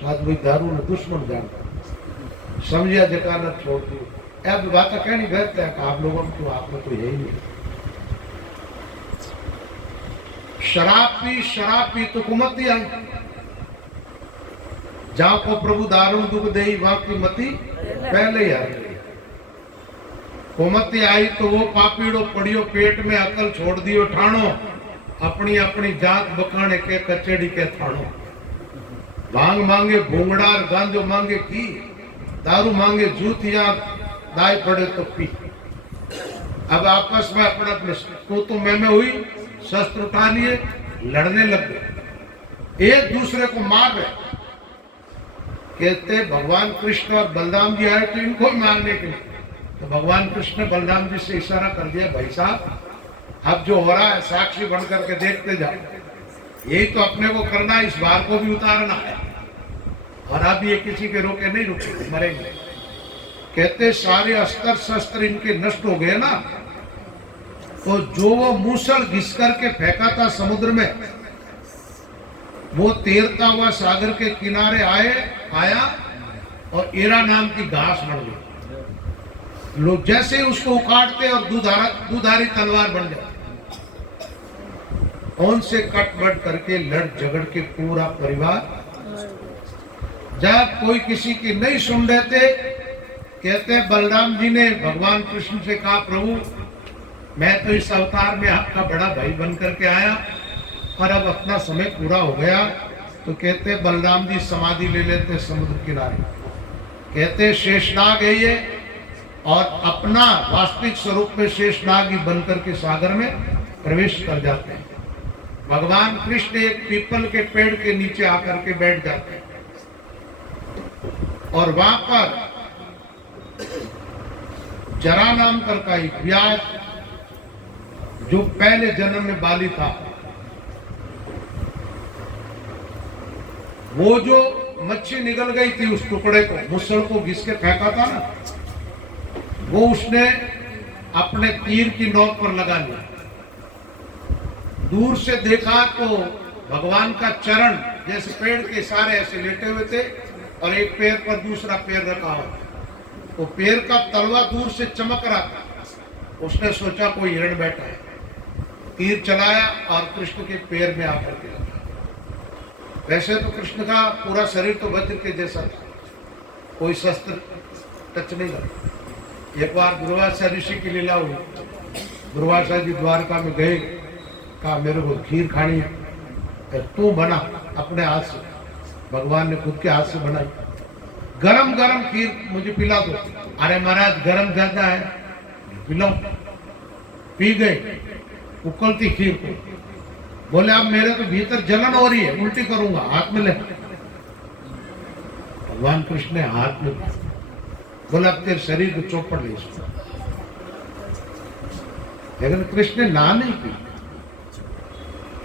शायद वही दारू ने दुश्मन जानता समझिया जकानत छोड़ दी। अब बात कहनी गलत है, आप लोगों को आपने तो यही नहीं। शराब पी तो कुमति आई, जहां को प्रभु दारू दुख दे वहां की मति पहले ही आ गई। कुमति आई तो वो पापीड़ो पड़ियो पेट में अकल छोड़ दियो ठाणो, अपनी अपनी जात बकाने के कचेड़ी के थाणो। भांग मांगे भूंगड़ार, गांजो मांगे की, दारू मांगे जूतियां, दाई पड़े तो पी। अब आपस में अपने अपने तो मैं हुई, शस्त्र उठा लिए, लड़ने लग गए, एक दूसरे को मार रहे। कहते भगवान कृष्ण और बलराम जी आए तो इनको मारने के लिए। तो भगवान कृष्ण ने बलराम जी से इशारा कर दिया, भाई साहब अब जो हो रहा है साक्षी बन करके देखते जाओ, यही तो अपने को करना है, इस बार को भी उतारना है, और अब ये किसी के रोके नहीं रुके, मरेंगे। कहते सारे अस्त्र शस्त्र इनके नष्ट हो गए ना, तो जो वो मूसल घिस करके फेंका था समुद्र में, वो तैरता हुआ सागर के किनारे आया और एरा नाम की घास बन गई। लोग जैसे ही उसको उखाड़ते और दुधारी तलवार बन जाती, उनसे कट-बट करके लड़ झगड़ के पूरा परिवार। जब कोई किसी की नहीं सुन रहे थे, कहते बलराम जी ने भगवान कृष्ण से कहा, प्रभु मैं तो इस अवतार में आपका बड़ा भाई बन करके आया, और अब अपना समय पूरा हो गया। तो कहते बलराम जी समाधि ले लेते समुद्र किनारे, कहते शेषनाग है ये, और अपना वास्तविक स्वरूप में शेषनाग ही बनकर के सागर में प्रवेश कर जाते हैं। भगवान कृष्ण एक पीपल के पेड़ के नीचे आकर के बैठ जाते हैं, और वहां पर जरा नाम का एक व्यास, जो पहले जन्म में बाली था, वो जो मच्छी निकल गई थी उस टुकड़े को, मुसल को घिस के फेंका था ना, वो उसने अपने तीर की नोक पर लगा लिया। दूर से देखा तो भगवान का चरण जैसे पेड़ के सारे ऐसे लेटे हुए थे, और एक पैर पर दूसरा पैर रखा हुआ, तो पैर का तलवा दूर से चमक रहा था। उसने सोचा कोई हिरण बैठा है, तीर चलाया और कृष्ण के पैर में आकर के लगा। वैसे तो कृष्ण का पूरा शरीर तो वज्र के जैसा था, कोई शस्त्र टच नहीं लगा। एक बार दुर्वासा ऋषि की लीला हुई, दुर्वासा जी द्वारका में गए, कहा मेरे को खीर खानी है, तू बना अपने हाथ से। भगवान ने खुद के हाथ से बनाई, गरम गरम खीर मुझे पिला दो। अरे महाराज गरम ज्यादा है, पिलाओ। पी गए उकलती खीर को। बोले अब मेरे तो भीतर जलन हो रही है, उल्टी करूंगा, हाथ में ले। भगवान कृष्ण ने हाथ में बोला अब तेरे शरीर को चौपड़ ले इसको। लेकिन कृष्ण ने ना नहीं की।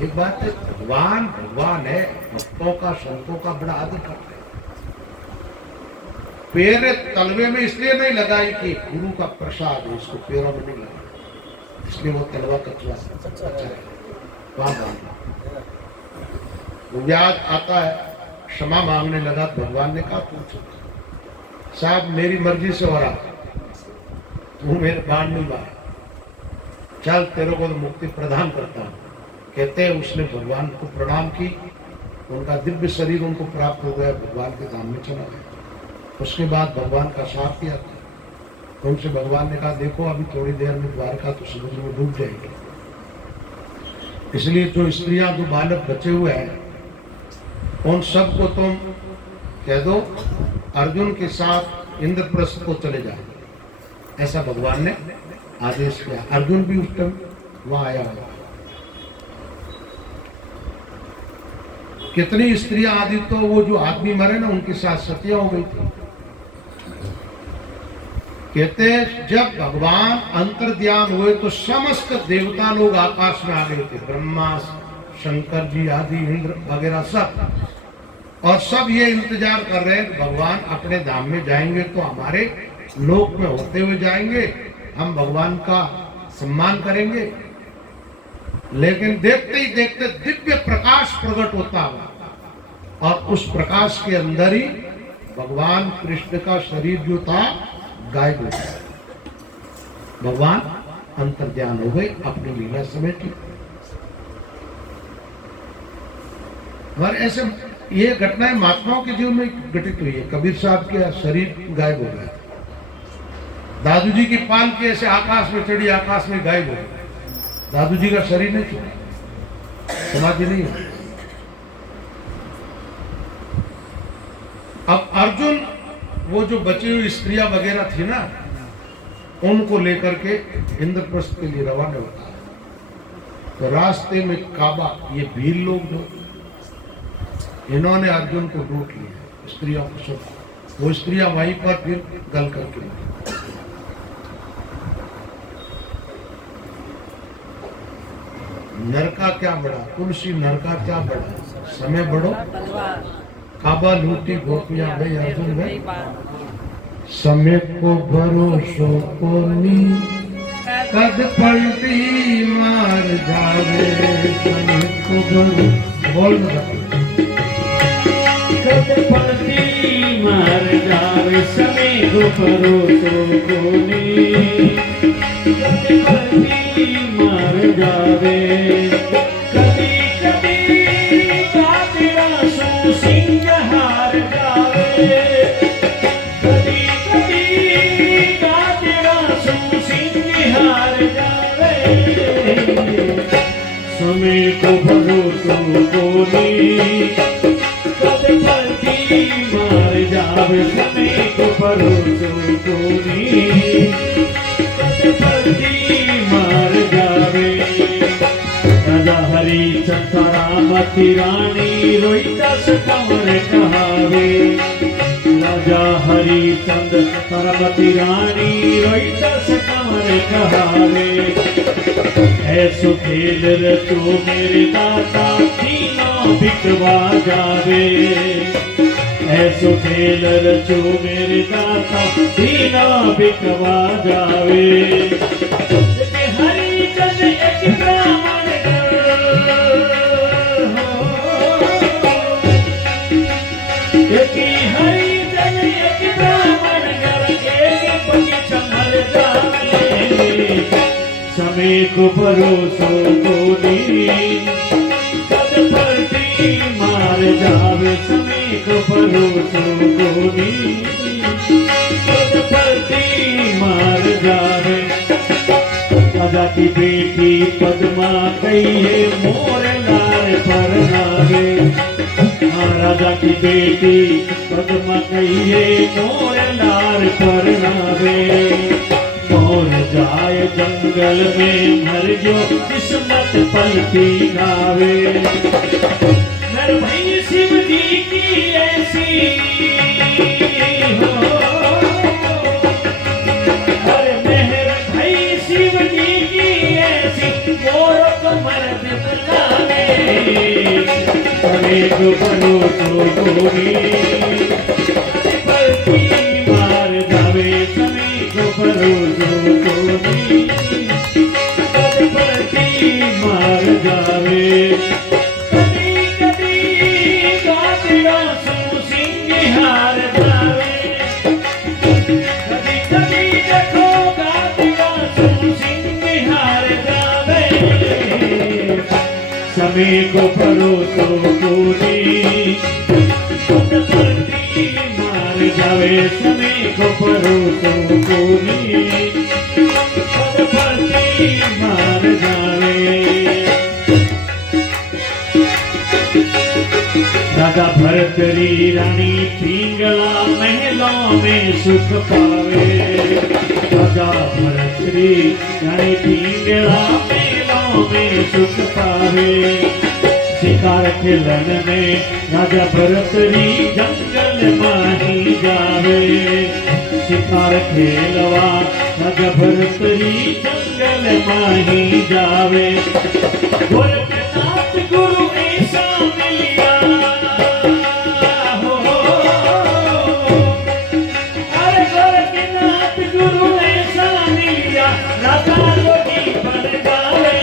एक बात है, भगवान है, भक्तों का संतों का बड़ा आदर करते हैं। पैर तलवे में इसलिए नहीं लगाई कि गुरु का प्रसाद है, इसको पैरों में नहीं लगा, इसलिए वो तलवा कचरा अच्छा है। वो याद आता है, क्षमा मांगने लगा, भगवान ने कहा पूछो साहब मेरी मर्जी से हो रहा, तू मेरे बाण नहीं मारा, चल तेरे को तो मुक्ति प्रदान करता हूं। कहते हैं उसने भगवान को प्रणाम की, उनका दिव्य शरीर उनको प्राप्त हो गया, भगवान के धाम में चला गया। उसके बाद भगवान का साथ किया था। उनसे भगवान ने कहा देखो अभी थोड़ी देर में द्वारका तो समुद्र में डूब जाएगी, इसलिए जो स्त्रियां जो बालक बचे हुए हैं उन सबको तुम कह दो अर्जुन के साथ इंद्रप्रस्थ को चले जाए। ऐसा भगवान ने आदेश किया। अर्जुन भी उस टाइम वहां आया हुआ। कितनी स्त्रियां आदि तो वो जो आदमी मरे ना उनके साथ सतिया हो गई थी। कहते जब भगवान अंतर्ध्यान हुए तो समस्त देवता लोग आकाश में आ गए थे, ब्रह्मा शंकर जी आदि इंद्र वगैरह सब, और सब ये इंतजार कर रहे हैं कि भगवान अपने धाम में जाएंगे तो हमारे लोक में होते हुए जाएंगे, हम भगवान का सम्मान करेंगे। लेकिन देखते ही देखते दिव्य प्रकाश प्रकट होता हुआ, और उस प्रकाश के अंदर ही भगवान कृष्ण का शरीर जो था गायब हो गया। भगवान अंतर्ध्यान हो गए, अपनी लीला समेट ली। और ऐसे ये घटनाएं महात्माओं के जीवन में घटित हुई है। कबीर साहब के शरीर गायब हो गया, दादू जी की पालकी ऐसे आकाश में चढ़ी, आकाश में गायब हो गई। दादू जी का शरीर नहीं छूटा, समाधि नहीं हुई। अब अर्जुन वो जो बची हुई स्त्रियां वगैरह थी ना, उनको लेकर के इंद्रप्रस्थ के लिए रवाना होता है। तो रास्ते में काबा, ये भील लोग जो, इन्होंने अर्जुन को लूट लिया, स्त्रियों को सब, वो स्त्रियां वहीं पर फिर गल करके मरी। नरका क्या बड़ा, तुलसी नरका क्या बड़ा, समय बढ़ो काबा लूटी गोपियां गई अर्जुन गए। समय को भरोसो को नी कद पलटी मार जावे, समय को भरोसो बोल कद पलटी मार जावे, समय को भरोसो को नी कद पलटी मार जावे। कभी कभी कातिरा सो सिंह हार जावे, कभी कभी कातिरा सो सिंह हार जावे। समय को भरोसो को नी कद पलटी मार जावे, समय को भरोसो को नी कद पलटी मार जावे। राजा हरिचंद्र रामती रानी रोई दस कंवर कहावे, राजा हरिचंद्र रामती रानी रोई दस कंवर कहावे। ऐसो खेल रचो मेरे दाता, तीनों बिकवा जावे। ऐसो खेल रचो मेरे दाता, तीनों बिकवा जावे। हरिचंद्र एक ब्राह्मण हरिचंद्र एक ब्राह्मण एक पति संभल जावे। समय को भरोसो को नी कद पलटी मार जावे, समय को भरोसो को नी कद पलटी मार जावे। राजा की बेटी पद्मा कहिए मोर लाल पर नावे, राजा की बेटी पद्मा कहिए मोर लाल पर नावे। मोर जाए जंगल में मर जो किस्मत पलटी गावे। मेरे भाई शिव जी की ऐसी हो, अरे मेरे भाई शिव जी की ऐसी मोर को मर्द बुलावे। एक भरोसो गोरी पलटी मार जावे, समय को भरोसो गोरी पलटी मार जावे। कभी कभी गातिया सो सिंह हार जावे, कभी कभी देखो गातिया सो सिंह हार जावे। समय को भरोसो गोरी पलटी मार जावे, समय को भरोसो गोरी पलटी मार जावे। राजा भरतरी रानी पिंगला महलों में सुख पावे, राजा भरतरी रानी पिंगला महलों में सुख पावे। शिकार खेलन में राजा भरतरी जंगल माही जावे, शिकार खेलवा राजा भरतरी जंगल माही जावे। गोरखनाथ सतगुरु ऐसा मिलिया हो अरे गोरखनाथ गुरु ऐसा मिलिया राधा योगी बन जावे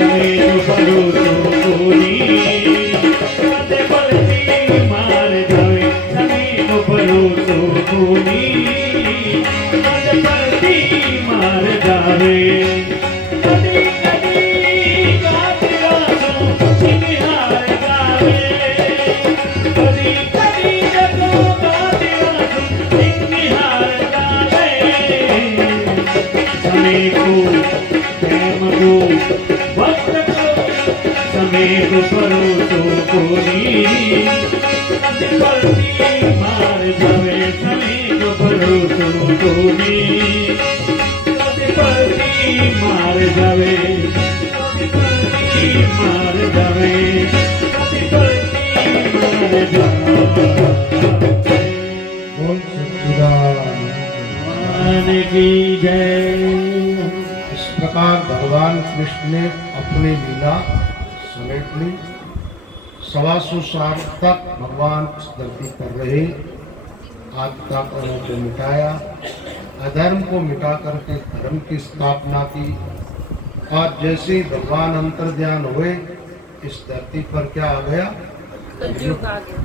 मेरे भरोसो कोनी कदे बलती मार जावे मेरे भरोसो कोनी कदे बलती मार जावे कदी कदी गातिया सो सिंहार गावे कदी कदी जगो गातिया सो सिंहार गावे समय को प्रेम को भक्त को समय को भरोसो कोनी कदी बलती मार जावे समय को भरोसो कोनी कदी बलती मार जावे कदी बलती मार जावे कदी बलती मार जावे बोल सच्चिदानंद भगवान की जय। इस प्रकार भगवान कृष्ण ने अपनी लीला समेट ली। 125 साल तक भगवान इस धरती पर रहे, आत्मा को मिटाया, अधर्म को मिटा करके धर्म की स्थापना की। और जैसे ही भगवान अंतर्ध्यान हुए इस धरती पर क्या आ गया? कलयुग आ गया।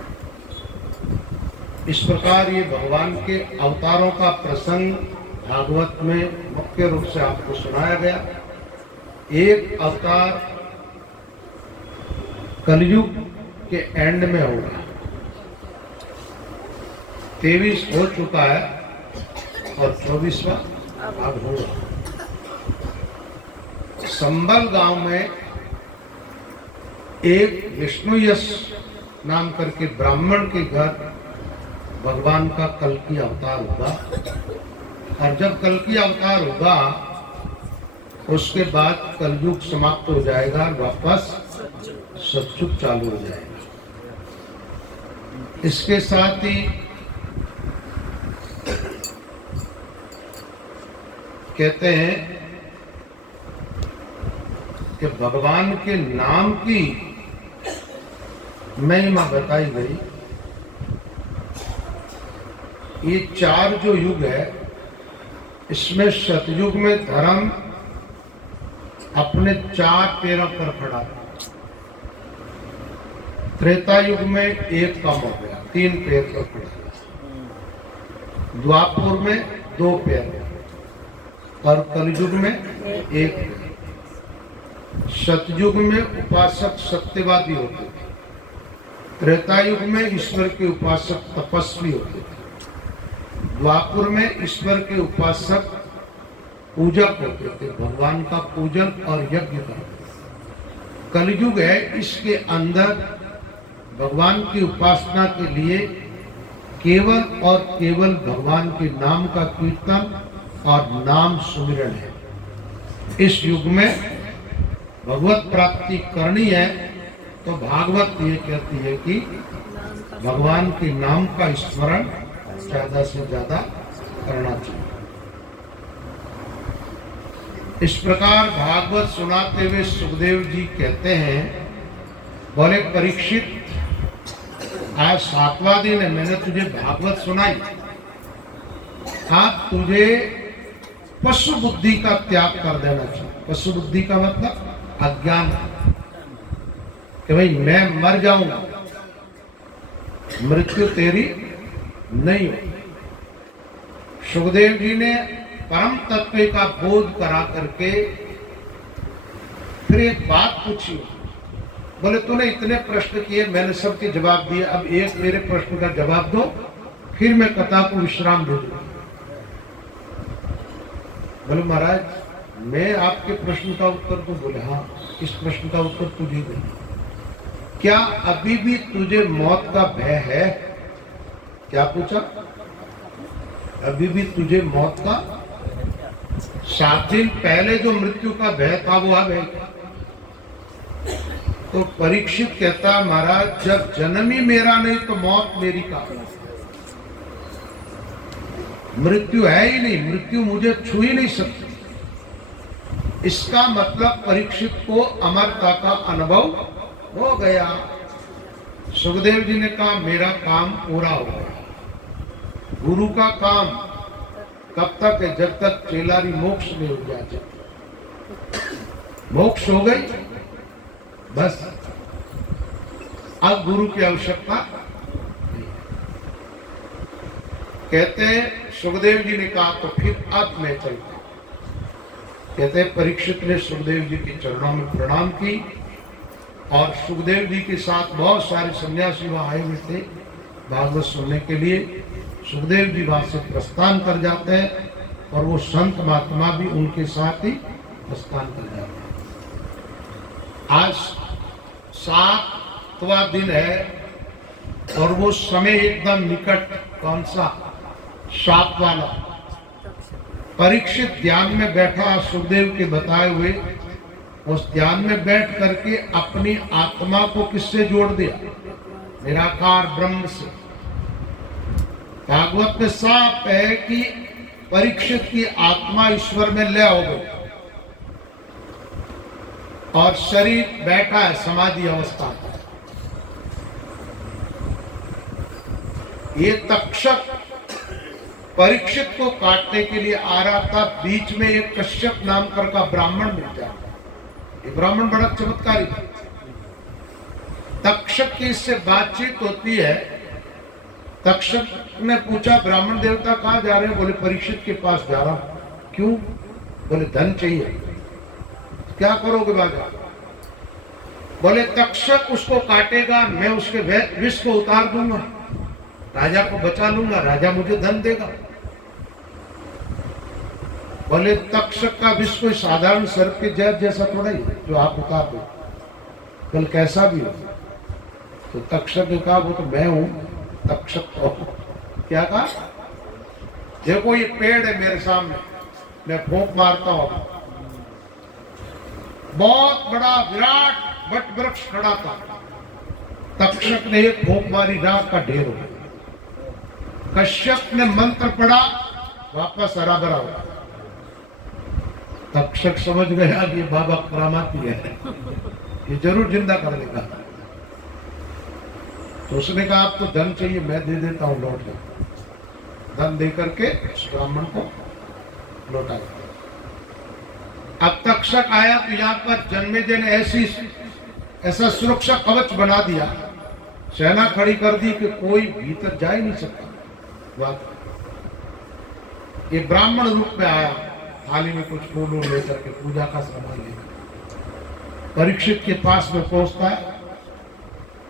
इस प्रकार ये भगवान के अवतारों का प्रसंग भागवत में मुख्य रूप से आपको सुनाया गया। एक अवतार कलयुग के एंड में होगा, 23 हो चुका है और 24वां भाग होगा। संबल गांव में एक विष्णुयश नाम करके ब्राह्मण के घर भगवान का कल्कि अवतार होगा। और जब कल्कि अवतार होगा उसके बाद कलयुग समाप्त हो जाएगा, वापस सतयुग चालू हो जाएगा। इसके साथ ही कहते हैं कि भगवान के नाम की महिमा बताई गई। ये 4 जो युग है, इसमें सतयुग में धर्म अपने 4 पैरों पर खड़ा था। त्रेता युग में एक कम हो गया, 3 पैर पर खड़ा। द्वापर में 2 पैर और कलयुग में 1 पैर। सतयुग में उपासक सत्यवादी होते थे, त्रेता युग में ईश्वर के उपासक तपस्वी होते थे, द्वापर में ईश्वर के उपासक पूजक होते थे, भगवान का पूजन और यज्ञ करते। कलयुग है, इसके अंदर भगवान की उपासना के लिए केवल और केवल भगवान के नाम का कीर्तन और नाम सुमिरन है। इस युग में भगवत प्राप्ति करनी है तो भागवत ये कहती है कि भगवान के नाम का स्मरण ज्यादा से ज्यादा करना चाहिए। इस प्रकार भागवत सुनाते हुए सुखदेव जी कहते हैं, बोले परीक्षित, आज 7वां दिन है, मैंने तुझे भागवत सुनाई, अब तुझे पशु बुद्धि का त्याग कर देना चाहिए। पशु बुद्धि का मतलब अज्ञान, कि भाई मैं मर जाऊंगा, मृत्यु तेरी नहीं हो। सुखदेव जी ने परम तत्व का बोध करा करके फिर एक बात पूछी। बोले तूने इतने प्रश्न किए, मैंने सबके जवाब दिए, अब एक मेरे प्रश्न का जवाब दो, फिर मैं कथा को विश्राम दे दूंगा। बोले महाराज मैं आपके प्रश्न का उत्तर दूं? बोले हाँ, इस प्रश्न का उत्तर तुझे दे। क्या अभी भी तुझे मौत का भय है? क्या पूछा? अभी भी तुझे मौत का? 7 दिन पहले जो मृत्यु का भय था वो अब है क्या? तो परीक्षित कहता, महाराज जब जन्म ही मेरा नहीं तो मौत मेरी कहाँ? मृत्यु है ही नहीं, मृत्यु मुझे छू ही नहीं सकती। इसका मतलब परीक्षित को अमरता का अनुभव हो गया। सुखदेव जी ने कहा मेरा काम पूरा हो गया। गुरु का काम कब तक है? जब तक चेलारी मोक्ष में हो जाए। मोक्ष हो गई बस, अब गुरु की आवश्यकता नहीं। कहते हैं सुखदेव जी ने कहा तो फिर अब मैं चलता। कहते हैं परीक्षित ने सुखदेव जी के चरणों में प्रणाम की और सुखदेव जी के साथ बहुत सारे सन्यासी वहां आए हुए थे भागवत सुनने के लिए। सुखदेव जी वहां से प्रस्थान कर जाते हैं और वो संत महात्मा भी उनके साथ ही प्रस्थान कर जाते हैं। आज 7वां दिन है और वो समय एकदम निकट। कौन सा? 7 वाला। परीक्षित ध्यान में बैठा सुखदेव के बताए हुए। उस ध्यान में बैठ करके अपनी आत्मा को किससे जोड़ दिया? निराकार ब्रह्म से। भागवत में साफ है कि परीक्षित की आत्मा ईश्वर में लय हो गई और शरीर बैठा है समाधि अवस्था में। ये तक्षक परीक्षित को काटने के लिए आ रहा था। बीच में एक कश्यप नाम का ब्राह्मण मिल जाता। ये ब्राह्मण बड़ा चमत्कारी था। तक्षक की इससे बातचीत होती है। तक्षक ने पूछा ब्राह्मण देवता कहाँ जा रहे हैं? बोले परीक्षित के पास जा रहा हूं। क्यों? बोले धन चाहिए। क्या करोगे बाबा? बोले तक्षक उसको काटेगा, मैं उसके विष को उतार दूंगा, राजा को बचा लूंगा, राजा मुझे धन देगा। बोले तक्षक का विष कोई साधारण सर्प के जहर जैसा थोड़ा ही जो आप उतार दो। बोले कैसा भी हो। तो तक्षक ने कहा वो तो मैं हूं तक्षक। तो क्या कहा? देखो ये पेड़ है मेरे सामने, मैं फूंक मारता हूं। बहुत बड़ा विराट वट वृक्ष खड़ा था। तक्षक ने एक फूंक मारी, राख का ढेर हो गया। कश्यप ने मंत्र पढ़ा, वापस हरा भरा हो। तक्षक समझ गया कि बाबा करामाती है, ये जरूर जिंदा कर देगा। तो उसने कहा आपको धन चाहिए, मैं दे देता हूं, लौट जाओ। धन दे करके उस ब्राह्मण को लौटा। अब तक्षक आया तो यहाँ पर जन्मेजय ने ऐसा सुरक्षा कवच बना दिया, सेना खड़ी कर दी कि कोई भीतर जा ही नहीं सकता। ये ब्राह्मण रूप में आया, थाली में कुछ फूल लेकर के पूजा का सामान लेकर परीक्षित के पास में पहुंचता है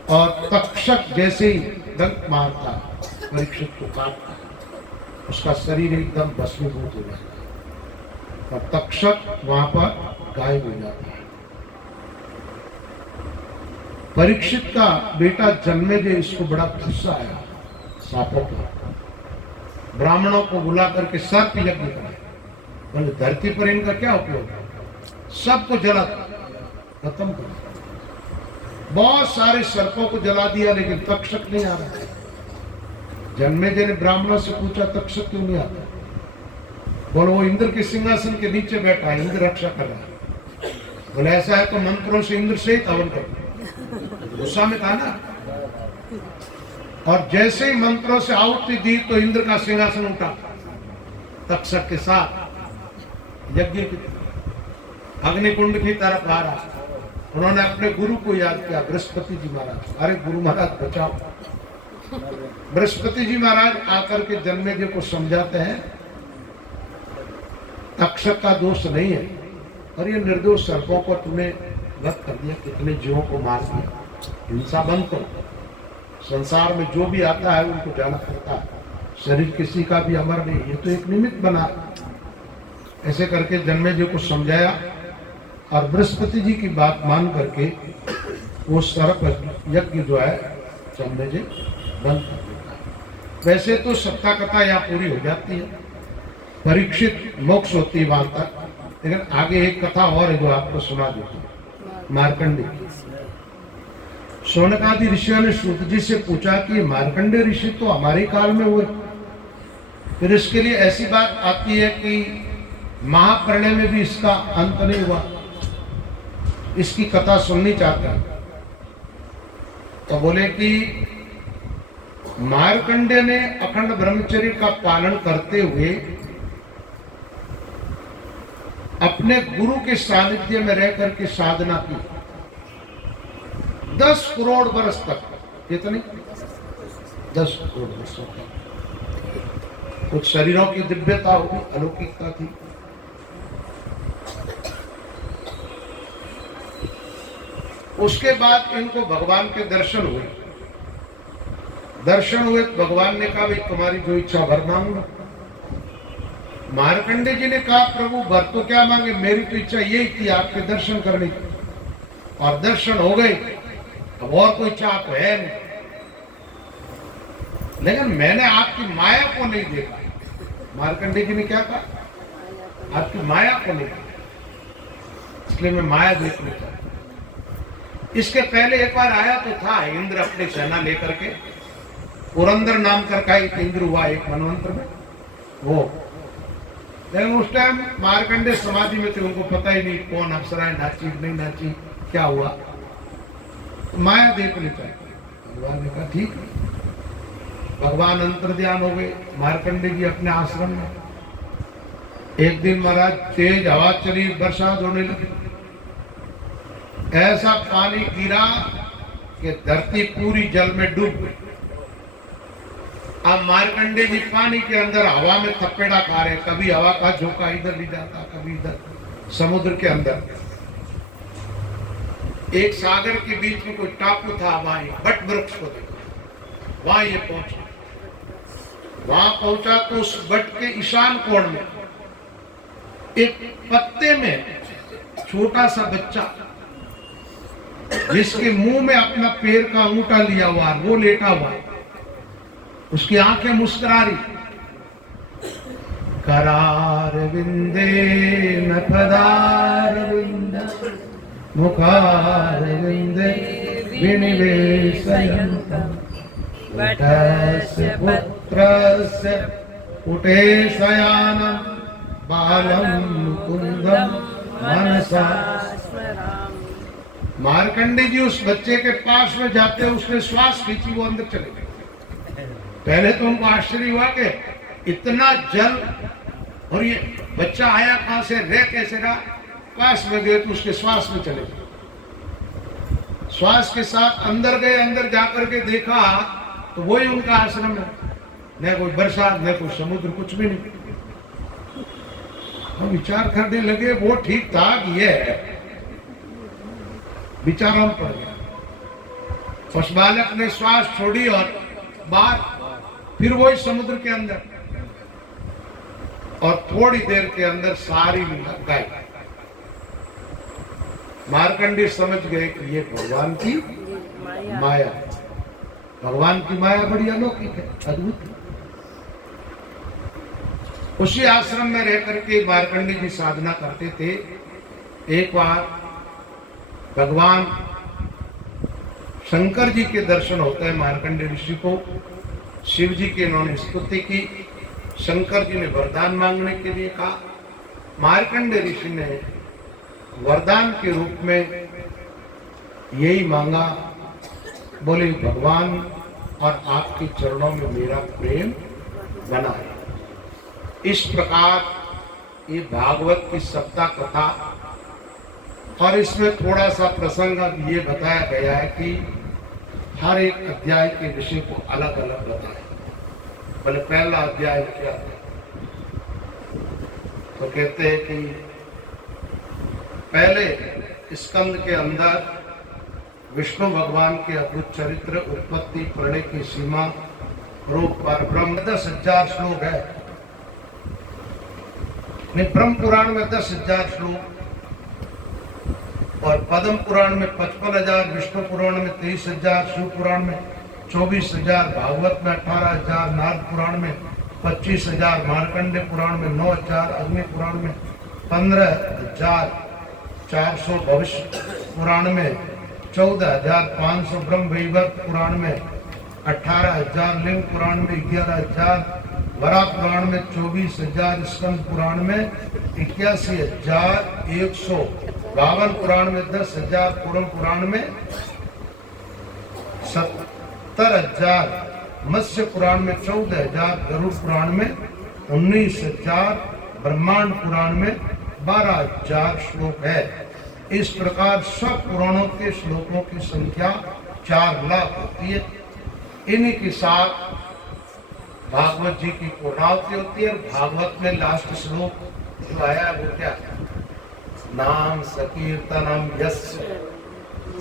और तक्षक जैसे ही डंक मारता परीक्षित को काटता, उसका शरीर एकदम भस्मीभूत हो जाता है और तक्षक वहां पर गायब हो जाता है। परीक्षित का बेटा जन्मेजय इसको बड़ा गुस्सा आया सांपों का। ब्राह्मणों को बुला करके सर्प यज्ञ कराया। बोले धरती पर इनका क्या उपयोग है? सबको जला खत्म कर। बहुत सारे सर्पों को जला दिया लेकिन तक्षक नहीं आ रहा। जन्मेजय ने ब्राह्मणों से पूछा तक्षक क्यों नहीं आता? बोलो वो इंद्र के सिंहासन के नीचे बैठा है, इंद्र रक्षा कर रहा है। बोले ऐसा है तो मंत्रों से इंद्र से ही हवन कर। गुस्सा में था ना। और जैसे ही मंत्रों से आहुति दी तो इंद्र का सिंहासन उठा तक्षक के साथ यज्ञ की अग्निकुंड की तरफ आ रहा। उन्होंने अपने गुरु को याद किया, बृहस्पति जी महाराज। अरे गुरु महाराज बचाओ। बृहस्पति जी महाराज आकर के जन्मेजय को समझाते हैं तक्षक का दोष नहीं है और ये निर्दोष सर्पों को तुमने वध कर दिया, कितने जीवों को मार दिया। हिंसा बंद करो। संसार में जो भी आता है उनको जाना पड़ता है। शरीर किसी का भी अमर नहीं, ये तो एक निमित्त बना। ऐसे करके जन्मेजय को समझाया और बृहस्पति जी की बात मान करके वो सर्प यज्ञ जो है जन्मेजय बंद कर देता है। वैसे तो सत्ता कथा यहाँ पूरी हो जाती है, परीक्षित मोक्ष होती है वहां तक, लेकिन आगे एक कथा और है जो आपको सुना देती है। मार्कंडे की। शौनकादि ऋषियों ने सूत जी से पूछा कि मार्कंडे ऋषि तो हमारे काल में हुए, फिर इसके लिए ऐसी बात आती है कि महाप्रलय में भी इसका अंत नहीं हुआ, इसकी कथा सुननी चाहते हैं। तो बोले कि मार्कंडेय ने अखंड ब्रह्मचर्य का पालन करते हुए अपने गुरु के सानिध्य में रह करके साधना की 10 करोड़ वर्ष तक। कितनी? 10 करोड़ वर्षों तक। कुछ शरीरों की दिव्यता होगी, अलौकिकता थी। उसके बाद इनको भगवान के दर्शन हुए। दर्शन हुए तो भगवान ने कहा, भाई तुम्हारी जो इच्छा भर मांगो। मार्कंडेय जी ने कहा, प्रभु भर तो क्या मांगे, मेरी तो इच्छा यही थी आपके दर्शन करने की, और दर्शन हो गए, अब और कोई इच्छा तो है नहीं। लेकिन मैंने आपकी माया को नहीं देखा। मार्कंडेय जी ने क्या कहा? आपकी माया को नहीं देखा, इसलिए मैं माया देखने चाहता। इसके पहले एक बार आया तो था इंद्र अपनी सेना लेकर के, पुरंदर नाम का एक इंद्र हुआ एक मनवंतर में वो। लेकिन उस टाइम मार्कंडेय समाधि में थे, उनको पता ही नहीं कौन अप्सराएं नाची नहीं नाची, क्या हुआ। तो माया देखने चाहिए। भगवान ने कहा ठीक है। भगवान अंतर्ध्यान हो गए। मार्कंडेय जी अपने आश्रम में। एक दिन महाराज तेज हवा चली, बरसात होने लगी, ऐसा पानी गिरा कि धरती पूरी जल में डूब गई। अब मार्कंडेय जी पानी के अंदर हवा में थपेड़ा खा रहे, कभी हवा का झोंका इधर ले जाता, कभी इधर। समुद्र के अंदर एक सागर के बीच में कोई टापू था, वहां बट वृक्ष को देखा, वहां ये पहुंचा। वहां पहुंचा तो उस बट के ईशान कोण में एक पत्ते में छोटा सा बच्चा, जिसके मुंह में अपना पैर का अंगूठा लिया हुआ, वो लेटा हुआ, उसकी आंखें मुस्कुरा रही। करार विंदे नखदार विंद मुखार विंदे विनिवेशयन्तम् वटस्य पुत्रस्य उटे शयानं बालं मुकुन्दं मनसा। मार्कंडेय जी उस बच्चे के पास में जाते, उसने श्वास खींची, वो अंदर चले गए। पहले तो उनको आश्चर्य हुआ कि इतना जल, और ये बच्चा आया कहां से, रह कैसे रहा। पास में गए तो उसके श्वास में चले गए। श्वास के साथ अंदर गए, अंदर जाकर के देखा तो वही उनका आश्रम है, न कोई बरसात न कोई समुद्र, कुछ भी नहीं। हम विचार करने लगे वो ठीक था कि ये है, विचारों पड़ गया। उस बालक ने श्वास छोड़ी और बाहर, फिर वही समुद्र के अंदर, और थोड़ी देर के अंदर सारी लीला गायब। मार्कंडेय समझ गए कि ये भगवान की माया। भगवान की माया बड़ी अलौकिक है, अद्भुत है। उसी आश्रम में रह करके मार्कंडेय जी साधना करते थे। एक बार भगवान शंकर जी के दर्शन होता है मार्कंडेय ऋषि को। शिव जी की इन्होंने स्तुति की, शंकर जी ने वरदान मांगने के लिए कहा। मार्कंडेय ऋषि ने वरदान के रूप में यही मांगा, बोले भगवान और आपके चरणों में मेरा प्रेम बना है। इस प्रकार ये भागवत की सप्ताह कथा, और इसमें थोड़ा सा प्रसंग अब ये बताया गया है कि हर एक अध्याय के विषय को अलग अलग बताया। बोले पहला अध्याय क्या है, तो कहते हैं कि पहले स्कंद के अंदर विष्णु भगवान के अद्भुत चरित्र, उत्पत्ति, प्रलय की सीमा, रूप पर ब्रह्म 10,000 श्लोक है। ब्रह्म पुराण में 10,000 श्लोक, और पद्म पुराण में 55,000, विष्णु पुराण में 23,000, शिव पुराण में 24,000, भागवत में 18,000, नारद पुराण में 25,000, मार्कंडेय पुराण में 9,000, अग्नि पुराण में 15,400, भविष्य पुराण में 14,500, ब्रह्म वैवर्त पुराण में 18,000, लिंग पुराण में 11,000, वरा पुराण में 24,000, स्कंद पुराण में 81,152, पुराण में 10,000, कुरम पुराण में 70,000, मत्स्य पुराण में 14,000, गरुड़ पुराण में 19,000, ब्रह्मांड पुराण में 12,000 श्लोक है। इस प्रकार सब पुराणों के श्लोकों की संख्या 4 लाख होती है। इन्हीं के साथ भागवत जी की पूर्णावती होती है। भागवत में लास्ट श्लोक जो आया वो क्या? नाम संकीर्तनम यस्य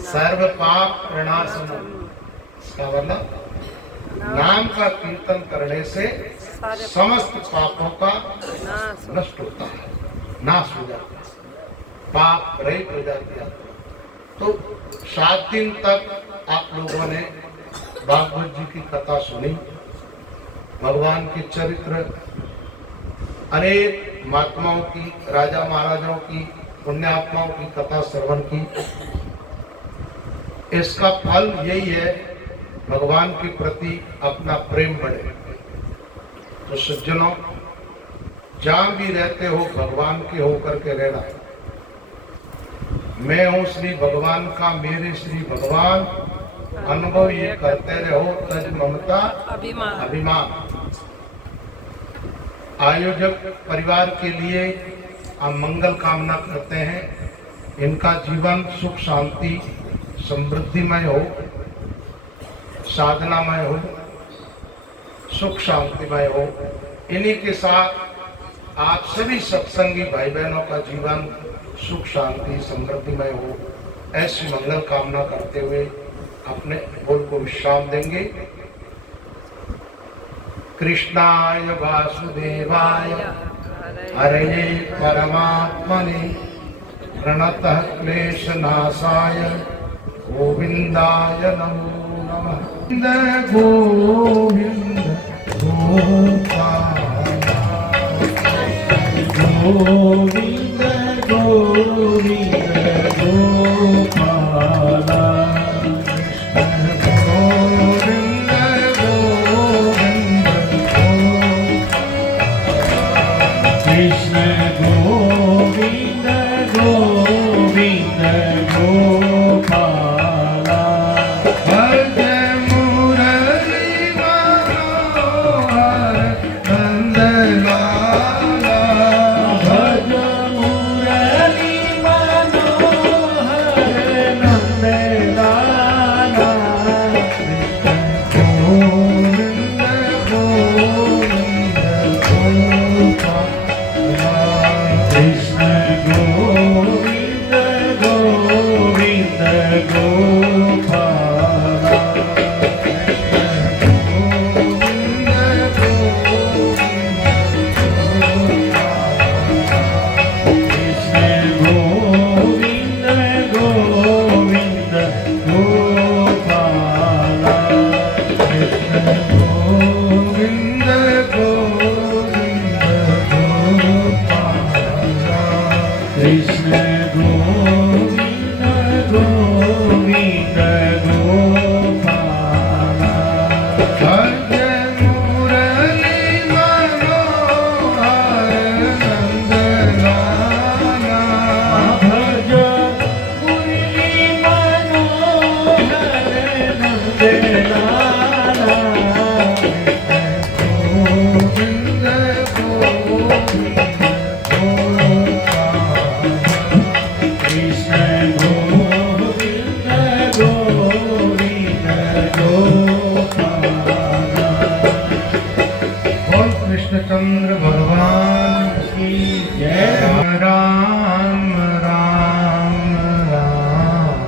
सर्व पाप प्रणाशनम। इसका मतलब नाम का कीर्तन करने से समस्त पापों का नष्ट होता है, नाश हो जाता है, पाप रहित हो जाती है। तो 7 दिन तक आप लोगों ने भागवत जी की कथा सुनी, भगवान के चरित्र, अनेक महात्माओं की, राजा महाराजाओं की, पुण्यात्माओं की कथा श्रवण की। इसका फल यही है, भगवान के प्रति अपना प्रेम बढ़े। तो सज्जनों, जहां भी रहते हो भगवान के होकर के रहना। मैं हूं श्री भगवान का, मेरे श्री भगवान, अनुभव ये करते रहो, तज ममता अभिमान। आयोजक परिवार के लिए हम मंगल कामना करते हैं, इनका जीवन सुख शांति समृद्धिमय हो, साधनामय हो, सुख शांतिमय हो। इन्हीं के साथ आप सभी सत्संगी भाई बहनों का जीवन सुख शांति समृद्धिमय हो, ऐसी मंगल कामना करते हुए अपने बोल को विश्राम देंगे। कृष्णाय वासुदेवाय हरये परमात्मने प्रणतः क्लेशनाशाय गोविंदाय नमो नमः। गोविंद गोविंद गोविंद गोपाला कृष्ण गोविंद गोविंद गोपाला भज मुरली मनोहर नंदलाला। भज मुरली मनोहर नंदलाला। गोविंद गोविंद गोपाला। कृष्ण गोविंद गोविंद गोपाला। कृष्ण गोविंद गोविंद गोपाला। कृष्ण गोविंद गोविंद गोपाला। कृष्ण गोविंद गोविंद गोपाला। भज मुरली मनोहर नंदलाला। भज मुरली मनोहर नंदलाला। गोविंद गोविंद कृष्ण गोविंद गोविंद गोपाला। बोल कृष्णचंद्र भगवान की जय। राम राम राम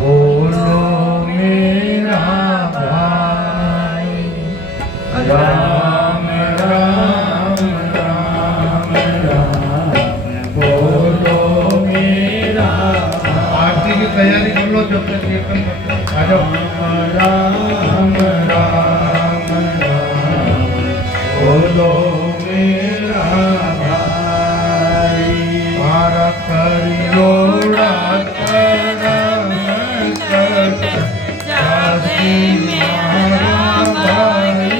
बोलो मेरा भाई। राम राम राम राम बोलो मेरा आरती की तैयारी कर लो, जब तक कीर्तन करते हैं। आ जाओ। राम राम राम बोलो मेरा भाई। मारा करियोड़ा करम कर, जावे मेरा भाई।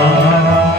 રામ